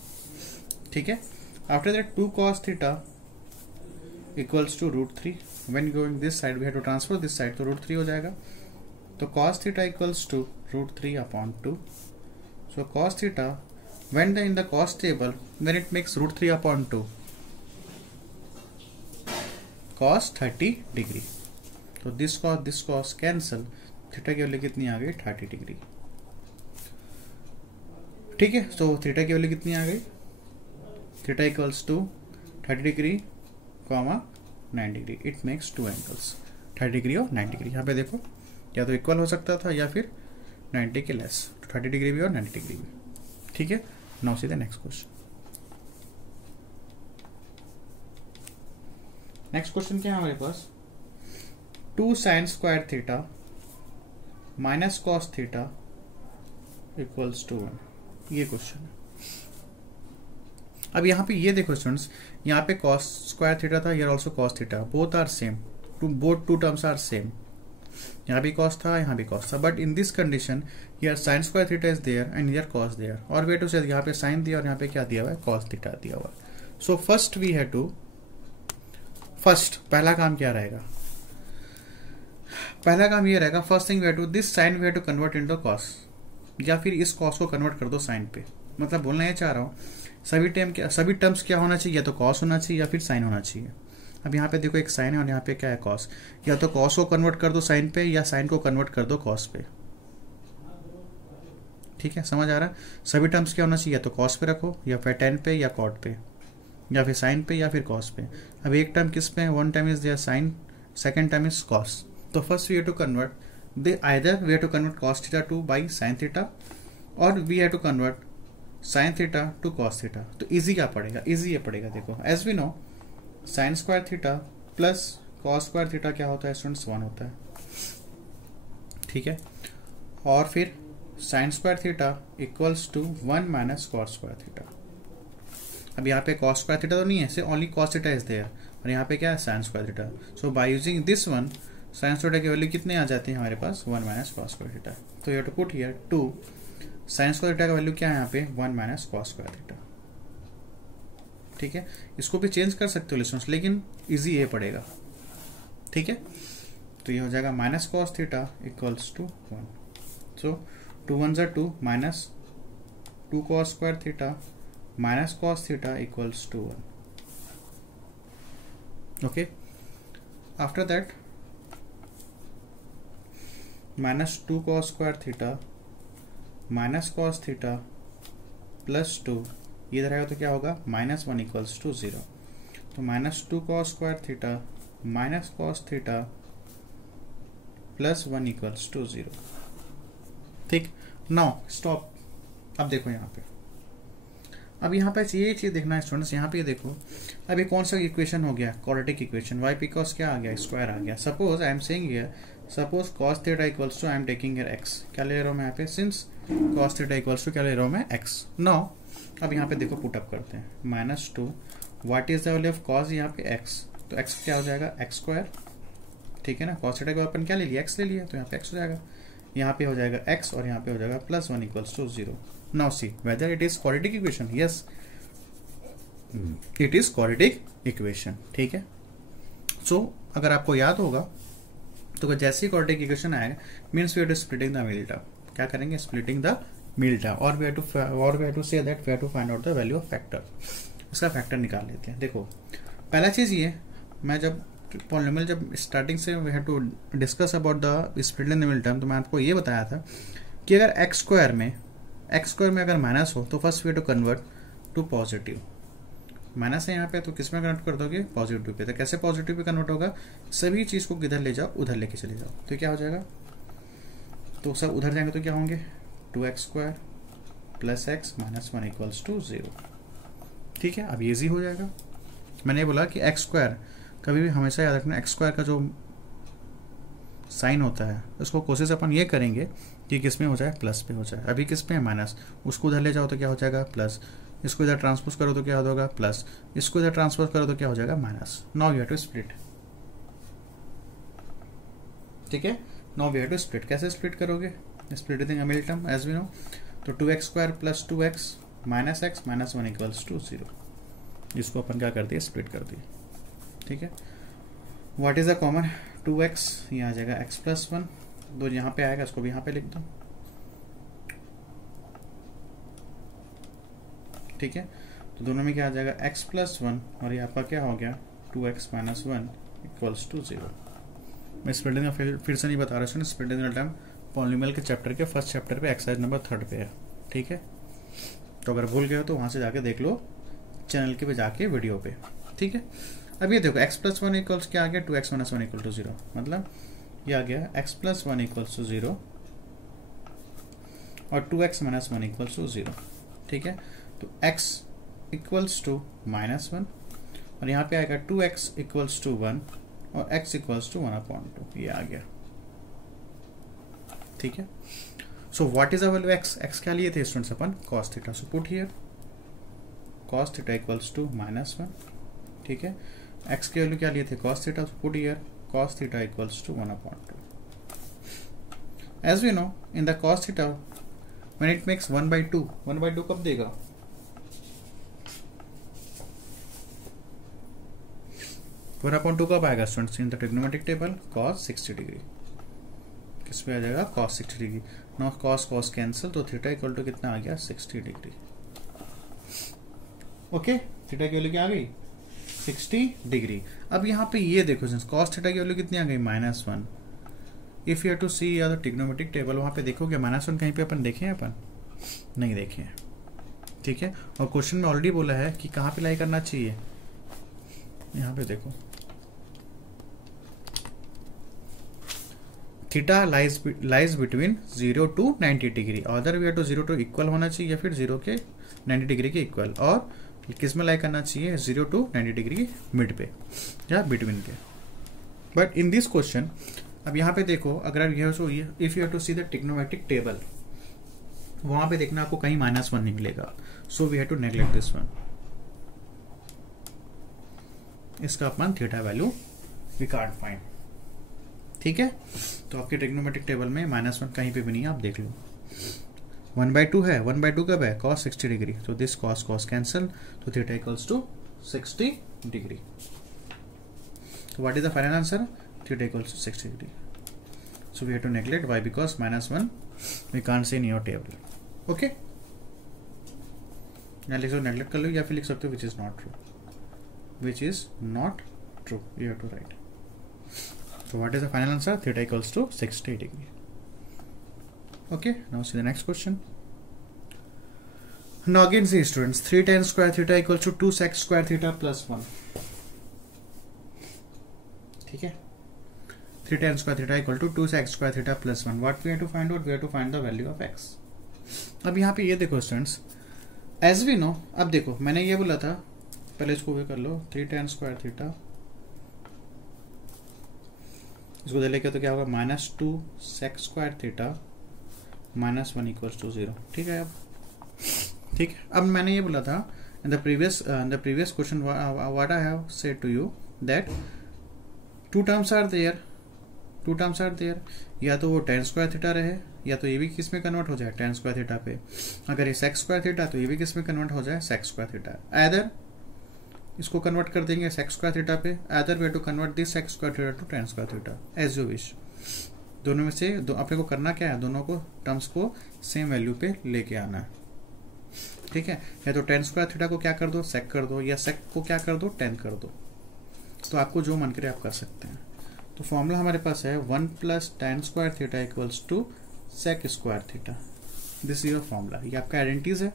ठीक है। After that 2 cos theta equals to √3, when going this side we have to transfer this side, तो √3 हो जाएगा, तो cos theta equals to √3/2। So cos theta when in the cos table when it makes √3/2 cos 30 degree, तो this cos cancel, theta की value कितनी आ गई 30 degree, ठीक है। तो थीटा की वैल्यू कितनी आ गई, theta equals to 30 degree comma 90 degree, it makes 2 angles 30 degree और 90 डिग्री। यहाँ पे देखो या तो इक्वल हो सकता था या फिर 90 के लेस, 30 डिग्री भी और 90 डिग्री भी, ठीक है। Now see the next question. Next question क्या है हमारे पास, 2 sine square theta minus cos theta equals to 1। ये क्वेश्चन है। अब यहाँ पे ये देखो स्टूडेंट्स, यहाँ पे कॉस स्क्वायर थीटा था, here also cos theta, both are same, both two terms are same. यहाँ भी कॉस था, यहाँ भी कॉस था, but in this condition here sine square theta is there and here cos there, और way to से यहाँ पे साइन दिया और यहाँ पे क्या दिया हुआ है, कॉस थीटा दिया हुआ है। So first we have to, first पहला काम क्या रहेगा, पहला काम ये रहेगा, first thing we have to, this sine we have to convert into cos, या फिर इस कॉस को कन्वर्ट कर दो साइन पे। मतलब बोलना ये चाह रहा हूँ सभी टर्म्स क्या होना चाहिए, या तो कॉस होना चाहिए या फिर साइन होना चाहिए। अब यहाँ पे देखो एक साइन है और यहाँ पे क्या है, कॉस, या तो कॉस को कन्वर्ट कर दो साइन पे या साइन को कन्वर्ट कर दो कॉस पे। ठीक है, समझ आ रहा है। सभी टर्म्स क्या होना चाहिए, या तो कॉस पे रखो या फिर टेन पे या कॉट पे या फिर साइन पे या फिर कॉस पे। अब एक टर्म किस पे है, one term is there sine, second term is cos. तो first we have to convert they, either we have to convert cos theta to by sine theta और we have to convert sine theta to cos theta. तो easy क्या पड़ेगा, easy ये पड़ेगा, देखो as we know sine square theta plus cos square theta क्या होता है स्टूडेंट्स, 1 होता है। ठीक है, और फिर sine square theta equals to 1 minus cos square theta. अब यहाँ पे कॉस स्क्वायर थीटा तो नहीं है, सिर्फ only cos theta is there, और यहाँ पे क्या है, sine square theta. So by using this one sine theta की वैल्यू कितने आ जाती है हमारे पास, 1 माइनस कॉस स्क्वायर थीटा। तो you have to put here 2 sine square theta का वैल्यू क्या है यहाँ पे, 1 माइनस कॉस स्क्वायर थीटा। ठीक है, इसको भी चेंज कर सकते हो लिसनर्स, लेकिन इजी ये पड़ेगा। ठीक है, तो ये हो जाएगा minus cos theta equals to 1। सो 2 1 ज़ा 2 minus 2 cos square theta minus cos theta equals to 1। Okay, after that minus 2 cos square theta minus cos theta plus 2, ये इधर आएगा तो क्या होगा, -1 इक्वल्स टू 0। तो -2 cos square theta minus cos theta plus 1 equals to 0। ठीक, now stop. अब देखो यहाँ पे, अब यहाँ पे ये चीज देखना है स्टूडेंट्स, यहाँ पे देखो अब ये कौन सा इक्वेशन हो गया, क्वाड्रेटिक इक्वेशन, वाई बिकॉज क्या आ गया, स्क्वायर आ गया। Suppose I am saying here, suppose cos theta equals to, I am taking here x, क्या ले रहा हूँ मैं यहाँ पे, since cos theta equals to क्या ले रहा हूँ मैं, x। नाउ अब यहाँ पे देखो पुटअप करते हैं, -2 what is the value of cos, यहाँ पे x, तो x क्या हो जाएगा, x स्क्वायर। ठीक है ना, cos थीटा को अपन क्या ले लिया, x ले लिया, तो यहाँ पे x हो जाएगा, यहाँ पे हो जाएगा x और यहाँ पे हो जाएगा +1 equals to 0। Now see whether it is quadratic equation, yes it is quadratic equation. ठीक है, सो अगर आपको याद होगा तो जैसे ही क्वाड्रेटिक इक्वेशन आएगा means we have to splitting the middle term, क्या करेंगे, स्प्लिटिंग द मिडिल टर्म, और we have to say that we have to find out the value of factor, इसका फैक्टर निकाल लेते हैं। देखो पहला चीज ये, मैं जब पॉलिनोमियल जब स्टार्टिंग से we have to discuss about the splitting the middle term, तो मैं आपको ये बताया था कि अगर x स्क्वायर में अगर माइनस हो तो first we have to convert to positive. Minus है यहाँ पे तो किस में कन्वर्ट कर दोगे, पॉजिटिव पे। तो कैसे पॉजिटिव पे कन्वर्ट होगा, सभी चीज को किधर ले जाओ, उधर लेके चले जाओ, तो क्या हो जाएगा, तो सब उधर जाएंगे तो क्या होंगे, 2x square plus x minus 1 equals to 0। ठीक है, अब ये इजी हो जाएगा। मैंने बोला कि x स्क्वायर कभी भी हमेशा याद रखना, x स्क्वायर का जो साइन होता है उसको कोशिश अपन ये करेंगे कि किस में हो जाए, प्लस पे हो जाए। अभी किस पे है, माइनस, उसको उधर ले जाओ तो क्या हो जाएगा, प्लस, इसको इधर ट्रांसपोज करो तो क्या होगा, प्लस, इसको इधर ट्रांसपोज करो तो क्या हो जाएगा, minus. Now we have to split. ठीक है, now we have to split. कैसे स्प्लिट करोगे, splitting a middle term as we know, तो 2x square plus 2x minus x minus 1 equals to 0, इसको अपन क्या कर दिए, स्प्लिट कर दिए। ठीक है, what is the common, 2x यहाँ आ जाएगा x प्लस 1, दो यहाँ पे आएगा, इसको भी यहाँ पे लिख दो। ठीक है, तो दोनों में क्या आ जाएगा, x प्लस 1 और ये आपका क्या हो गया, 2x माइनस 1 इक्वल्स टू 0। मैं स्प्लिटिंग का फिर से नहीं बता रहा हूँ, स्प्लिटिंग टर्म पॉलिनोमियल के चैप्टर के फर्स्ट चैप्टर पे एक्सरसाइज नंबर 3 पे है। ठीक है, तो अगर भूल गए हो तो वहां से जाके देख लो, चैनल के पे जाके वीडियो पे। ठीक है, अब ये देखो x प्लस 1 इक्वल्स क्या आ गया, 2x माइनस 1 इक्वल टू 0, मतलब ये आ गया x प्लस 1 इक्वल्स टू 0 और 2x माइनस 1 इक्वल्स टू 0। ठीक है, तो x इक्वल्स टू -1 और यहाँ पे आएगा 2x इक्वल्स टू 1 और x इक्वल्स टू 1/2 ये आ गया। ठीक है, so what is the value x? x क्या लिए थे स्टूडेंट्स अपन? cos theta. So put here cos theta equals to -1। ठीक है, x की वैल्यू क्या लिए थे? cos theta. So put here cos theta equals to 1/2। As we know in the cos theta when it makes 1/2, 1/2 कब देगा? 1/2 कब आएगा students? In the trigonometric table cos 60 degree. किस पे आ जाएगा? cos 60 degree. No cos cancel, तो theta equal to कितना आ गया? 60 डिग्री। ओके, थीटा की वैल्यू क्या आ गई? 60 डिग्री। अब यहाँ पे ये देखो cos थीटा की वैल्यू कितनी आ गई? -1। इफ यू हैव टू सी या ट्रिग्नोमेट्रिक टेबल, वहां पे देखोगे -1 कहीं पे अपन देखे हैं? अपन नहीं देखे हैं। ठीक है, और क्वेश्चन में ऑलरेडी बोला है कि कहाँ पे लाई करना चाहिए। यहाँ पे देखो theta lies between 0 to 90 degree. Other way to 0 to equal होना चाहिए या फिर 0 के 90 डिग्री के इक्वल, और किस में लाई करना चाहिए? 0 to 90 डिग्री मिड पे या बिटवीन पे। बट इन दिस क्वेश्चन अब यहाँ पे देखो, अगर if you have to see the trigonometric table, वहां पे देखना आपको कहीं -1 निकलेगा। So we have to neglect this one. इसका अपन theta value we can't find. ठीक है, तो आपके ट्रिग्नोमेट्रिक टेबल में -1 कहीं पे भी नहीं है, आप देख लो। 1/2 है, 1/2 कब है? cos 60 degree. तो दिस cos कैंसिल, तो थीटा इक्वल्स टू 60 डिग्री। तो what is the final answer? Theta equals to 60 degree. So we have to neglect, why? Because -1 we can't see in your table. Okay, या लिख सकते हो neglect कर लो, या फिर लिख सकते हो which is not true. Which is not true, you have to write. So what is the final answer? Theta equals to 60 degree. Okay, now see the next question. Now again see students, 3 tan square theta equals to 2 sec square theta plus 1. ठीक है, 3 tan square theta equal to 2 sec square theta plus 1. What we have to find out? We have to find the value of x. अब यहाँ पे ये देखो students, as we know, अब देखो मैंने ये बोला था, पहले इसको भी कर लो, 3 tan square theta, इसको दे लेके तो क्या होगा? -2 sec square theta -1 equals to 0। ठीक है, अब ठीक है, अब मैंने ये बोला था in the previous question what I have said to you that two terms are there, या तो वो tan स्क्वायर थीटा रहे, या तो ये भी किस में कन्वर्ट हो जाए? tan स्क्वायर थीटा पे। अगर ये sec स्क्वायर थीटा, तो ये भी किस में कन्वर्ट हो जाए? sec square theta. आइदर इसको कन्वर्ट कर देंगे sec स्क्वायर थीटा पे, other way to convert this sec square theta to tan square theta, as you wish. दोनों में से अपने को करना क्या है? दोनों को टर्म्स को सेम वैल्यू पे लेके आना है। ठीक है, या तो tan स्क्वायर थीटा को क्या कर दो? sec कर दो, या sec को क्या कर दो? tan कर दो। तो आपको जो मन करे आप कर सकते हैं। तो फॉर्मूला हमारे पास है 1 + tan square theta equals to sec square theta. This is your formula, ये आपका आइडेंटिटीज है।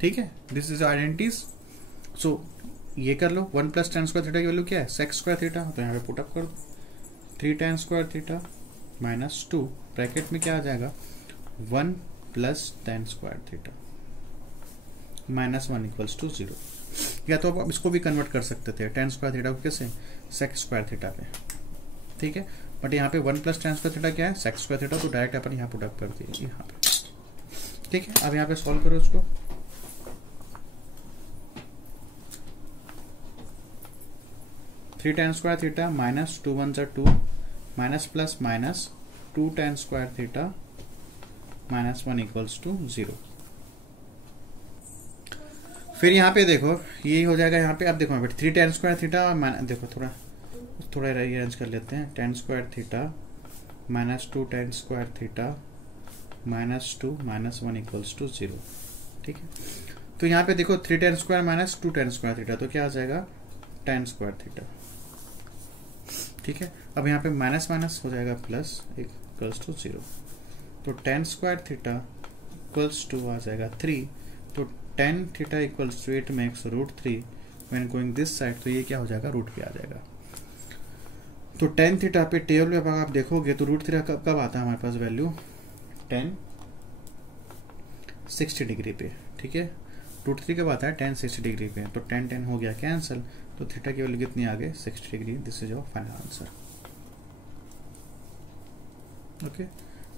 ठीक है, दिस इज आइडेंटिटीज। सो ये कर लो, 1 + tan स्क्वायर थीटा की वैल्यू क्या है? sec square theta. तो यहाँ पे पुट अप कर दो, 3 tan स्क्वायर थीटा -2 ब्रैकेट में क्या आ जाएगा? 1 + tan square theta -1 equals to 0। या तो आप इसको भी कन्वर्ट कर सकते थे tan स्क्वायर थीटा को कैसे? sec स्क्वायर थीटा पे। ठीक है, बट यहाँ पे 1 + tan स्क्वायर थीटा क्या है? sec स्क्वायर थीटा, तो डायरेक्ट अपन यहाँ पुट अप कर दिए यहाँ पे। ठीक है, अब यहाँ पे सॉल्व करो इसको। 3 tan square theta -2 × 1 = 2 -+ -2 tan square theta -1 equals to 0। फिर यहाँ पे देखो ये हो जाएगा, यहाँ पे अब देखो 3 tan स्क्वायर थीटा, देखो थोड़ा अरेंज कर लेते हैं। tan square theta -2 tan square theta -2 -1 equals to 0। ठीक है, तो यहाँ पे देखो 3 tan square -2 tan square theta, तो क्या आ जाएगा? tan square theta. ठीक है, अब यहाँ पे माइनस माइनस हो जाएगा प्लस इक्वल्स टू 0। तो tan square theta equals to आ जाएगा 3। तो tan theta equals to 8 makes √3 when going this side, तो ये क्या हो जाएगा? रूट पे आ जाएगा। तो tan थीटा पे टेबल में अगर आप देखोगे तो √3 कब आता है हमारे पास वैल्यू? tan 60 डिग्री पे। ठीक है, √3 कब आता है, tan 60 डिग्री पे, तो tan हो गया कैंसिल, तो थीटा की वैल्यू कितनी आ गई 60 degree. This is your final answer. Okay,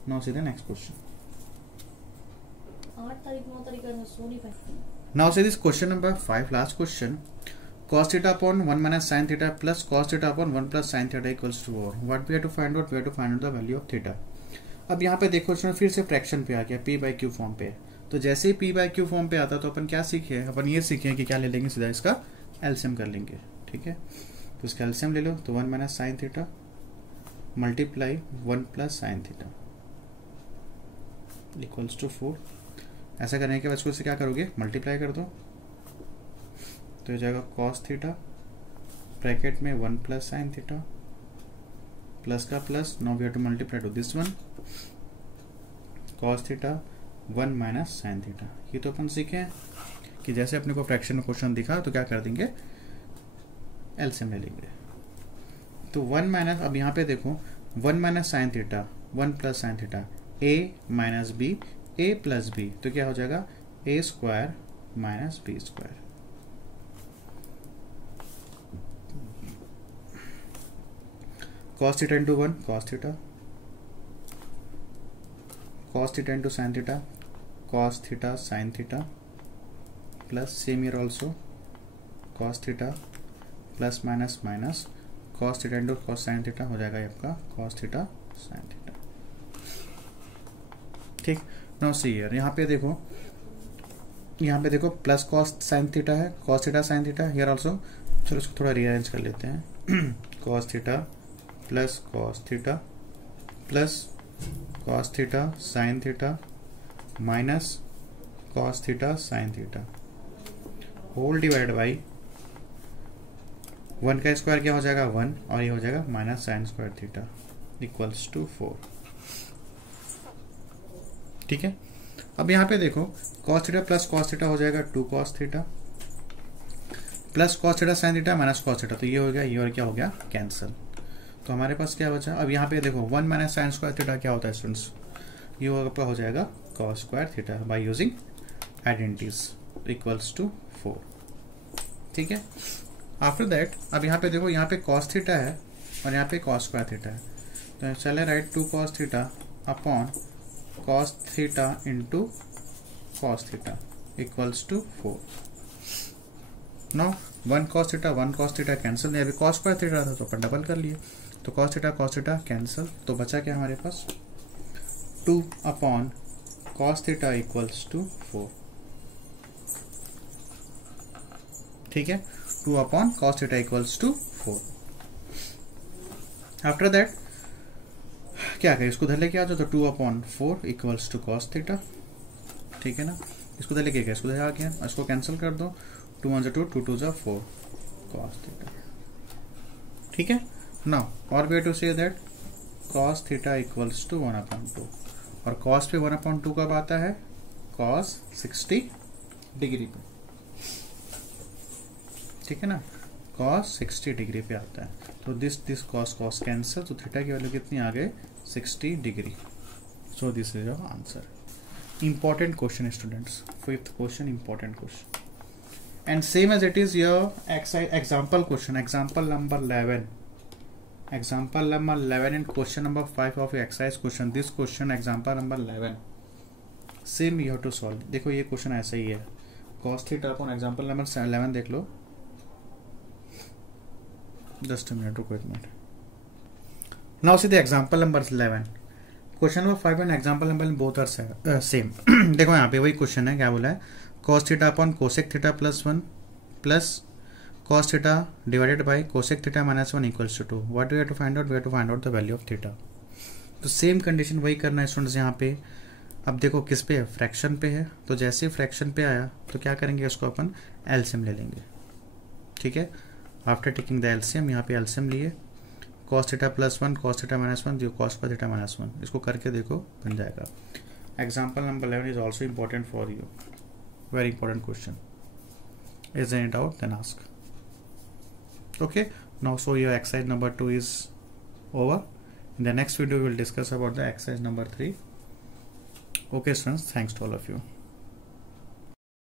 now see the next question. 8 तारीख 9 तारीख का सो नहीं पाए। Now see this question number 5, last question. cos theta upon 1 minus sin theta plus cos theta upon 1 plus sin theta equals to 4. What we have to find out? We have to find out the value of theta. अब यहाँ पे देखो इसमें फिर से fraction पे आ गया, p by q form पे। तो जैसे ही p by q फॉर्म पे आता तो अपन क्या सीखे, अपन ये सीखे कि क्या ले लेंगे, सीधा इसका एलसीएम कर लेंगे। ठीक है, तो इसका एलसीएम ले लो, तो 1 minus sin theta multiply 1 plus sin theta equals to 4। ऐसा करने के बाद इसको क्या करोगे, मल्टीप्लाई कर दो, तो हो जाएगा cos थीटा ब्रैकेट में 1 plus sin थीटा प्लस का plus, now we have to multiply to this one, cos theta 1 minus sin theta. ये तो अपन सीखे हैं कि जैसे अपने को फ्रैक्शन में क्वेश्चन दिखा तो क्या कर देंगे, एलसीएम ले लेंगे। तो 1 माइनस, अब यहाँ पे देखो 1 minus sin theta 1 plus sin theta, a minus b, a plus b, तो क्या हो जाएगा a square minus b square. cos theta into 1 cos theta, cos theta into sin theta cos theta sin theta, plus same here also cos theta plus minus minus cos theta into cos sin theta हो जाएगा आपका cos theta sin theta। ठीक, now see here, यहाँ पे देखो plus cos sin theta है, cos theta sin theta here also. चलो इसको थोड़ा रीअरेंज कर लेते हैं cos theta plus cos theta plus cos theta sin theta minus cos theta sin थीटा होल डिवाइड बाई 1 का स्क्वायर क्या हो जाएगा 1, और ये हो जाएगा minus sin square theta equals to 4। ठीक है, अब यहाँ पे देखो cos theta plus cos theta हो जाएगा 2 cos theta plus cos theta sin theta minus cos theta, तो ये हो गया, ये और क्या हो गया कैंसिल। तो हमारे पास क्या बचा, अब यहाँ पे देखो 1 minus sin स्क्वायर थीटा क्या होता है स्टूडेंट्स, ये हो जाएगा cos square theta by using identities equals to 4। ठीक है, आफ्टर दैट अब यहाँ पे देखो, यहाँ पे cos थीटा है और यहाँ पे cos स्क्वायर थीटा है, तो चले write 2 cos theta upon cos theta into cos theta equals to 4। No 1 cos theta cancel, नहीं अभी cos स्क्वायर थीटा था तो अपन डबल कर लिए, तो cos थीटा कैंसिल, तो बचा क्या हमारे पास 2 upon cos theta equals to 4। ठीक है, 2 upon cos theta equals to 4। After that क्या करें, इसको धर लेके आ जाओ, तो 2 upon 4 equals to cos theta. ठीक है ना, इसको धर लेके गया, इसको धर आ गया, इसको कैंसिल कर दो, 2 1 2 2 2 4 cos थीटा। ठीक है, नाउ और way to say that cos theta equals to 1/2, और cos पे 1/2 कब आता है, cos 60 डिग्री पे। ठीक है ना, cos 60 डिग्री पे आता है, तो दिस cos कैंसिल, तो थीटा की वैल्यू कितनी आ गई 60 degree. So this is your answer. Important question students, 5th question important question, and same as it is your example question, example number 11 and question number 5 of your exercise question, this question example number 11 same you have to solve। देखो ये question ऐसा ही है, cos theta upon example number 11 देख लो, just a minute, रुको एक मिनट। Now see the example number 11, question number 5 and example number both are same. देखो यहाँ पे वही क्वेश्चन है, क्या बोला है, cos theta upon cosec theta plus 1 plus cos theta divided by cosec theta minus 1 equals to 2। What we have to find out, we have to find out the value of theta. तो same condition वही करना है students यहाँ पे। अब देखो किस पे है, फ्रैक्शन पे है, तो जैसे ही फ्रैक्शन पे आया तो क्या करेंगे, इसको अपन एलसीएम ले लेंगे। ठीक है, आफ्टर टेकिंग द एलसीएम, यहाँ पे एलसीएम लिए cos theta plus 1 cos theta minus 1 जो cos थीटा माइनस 1, इसको करके देखो बन जाएगा। Example number 11 is also important for you, very important question. Is there any doubt? Then ask. Okay, now so your exercise number 2 is over. In the next video we will discuss about the exercise number 3. Okay students, thanks to all of you.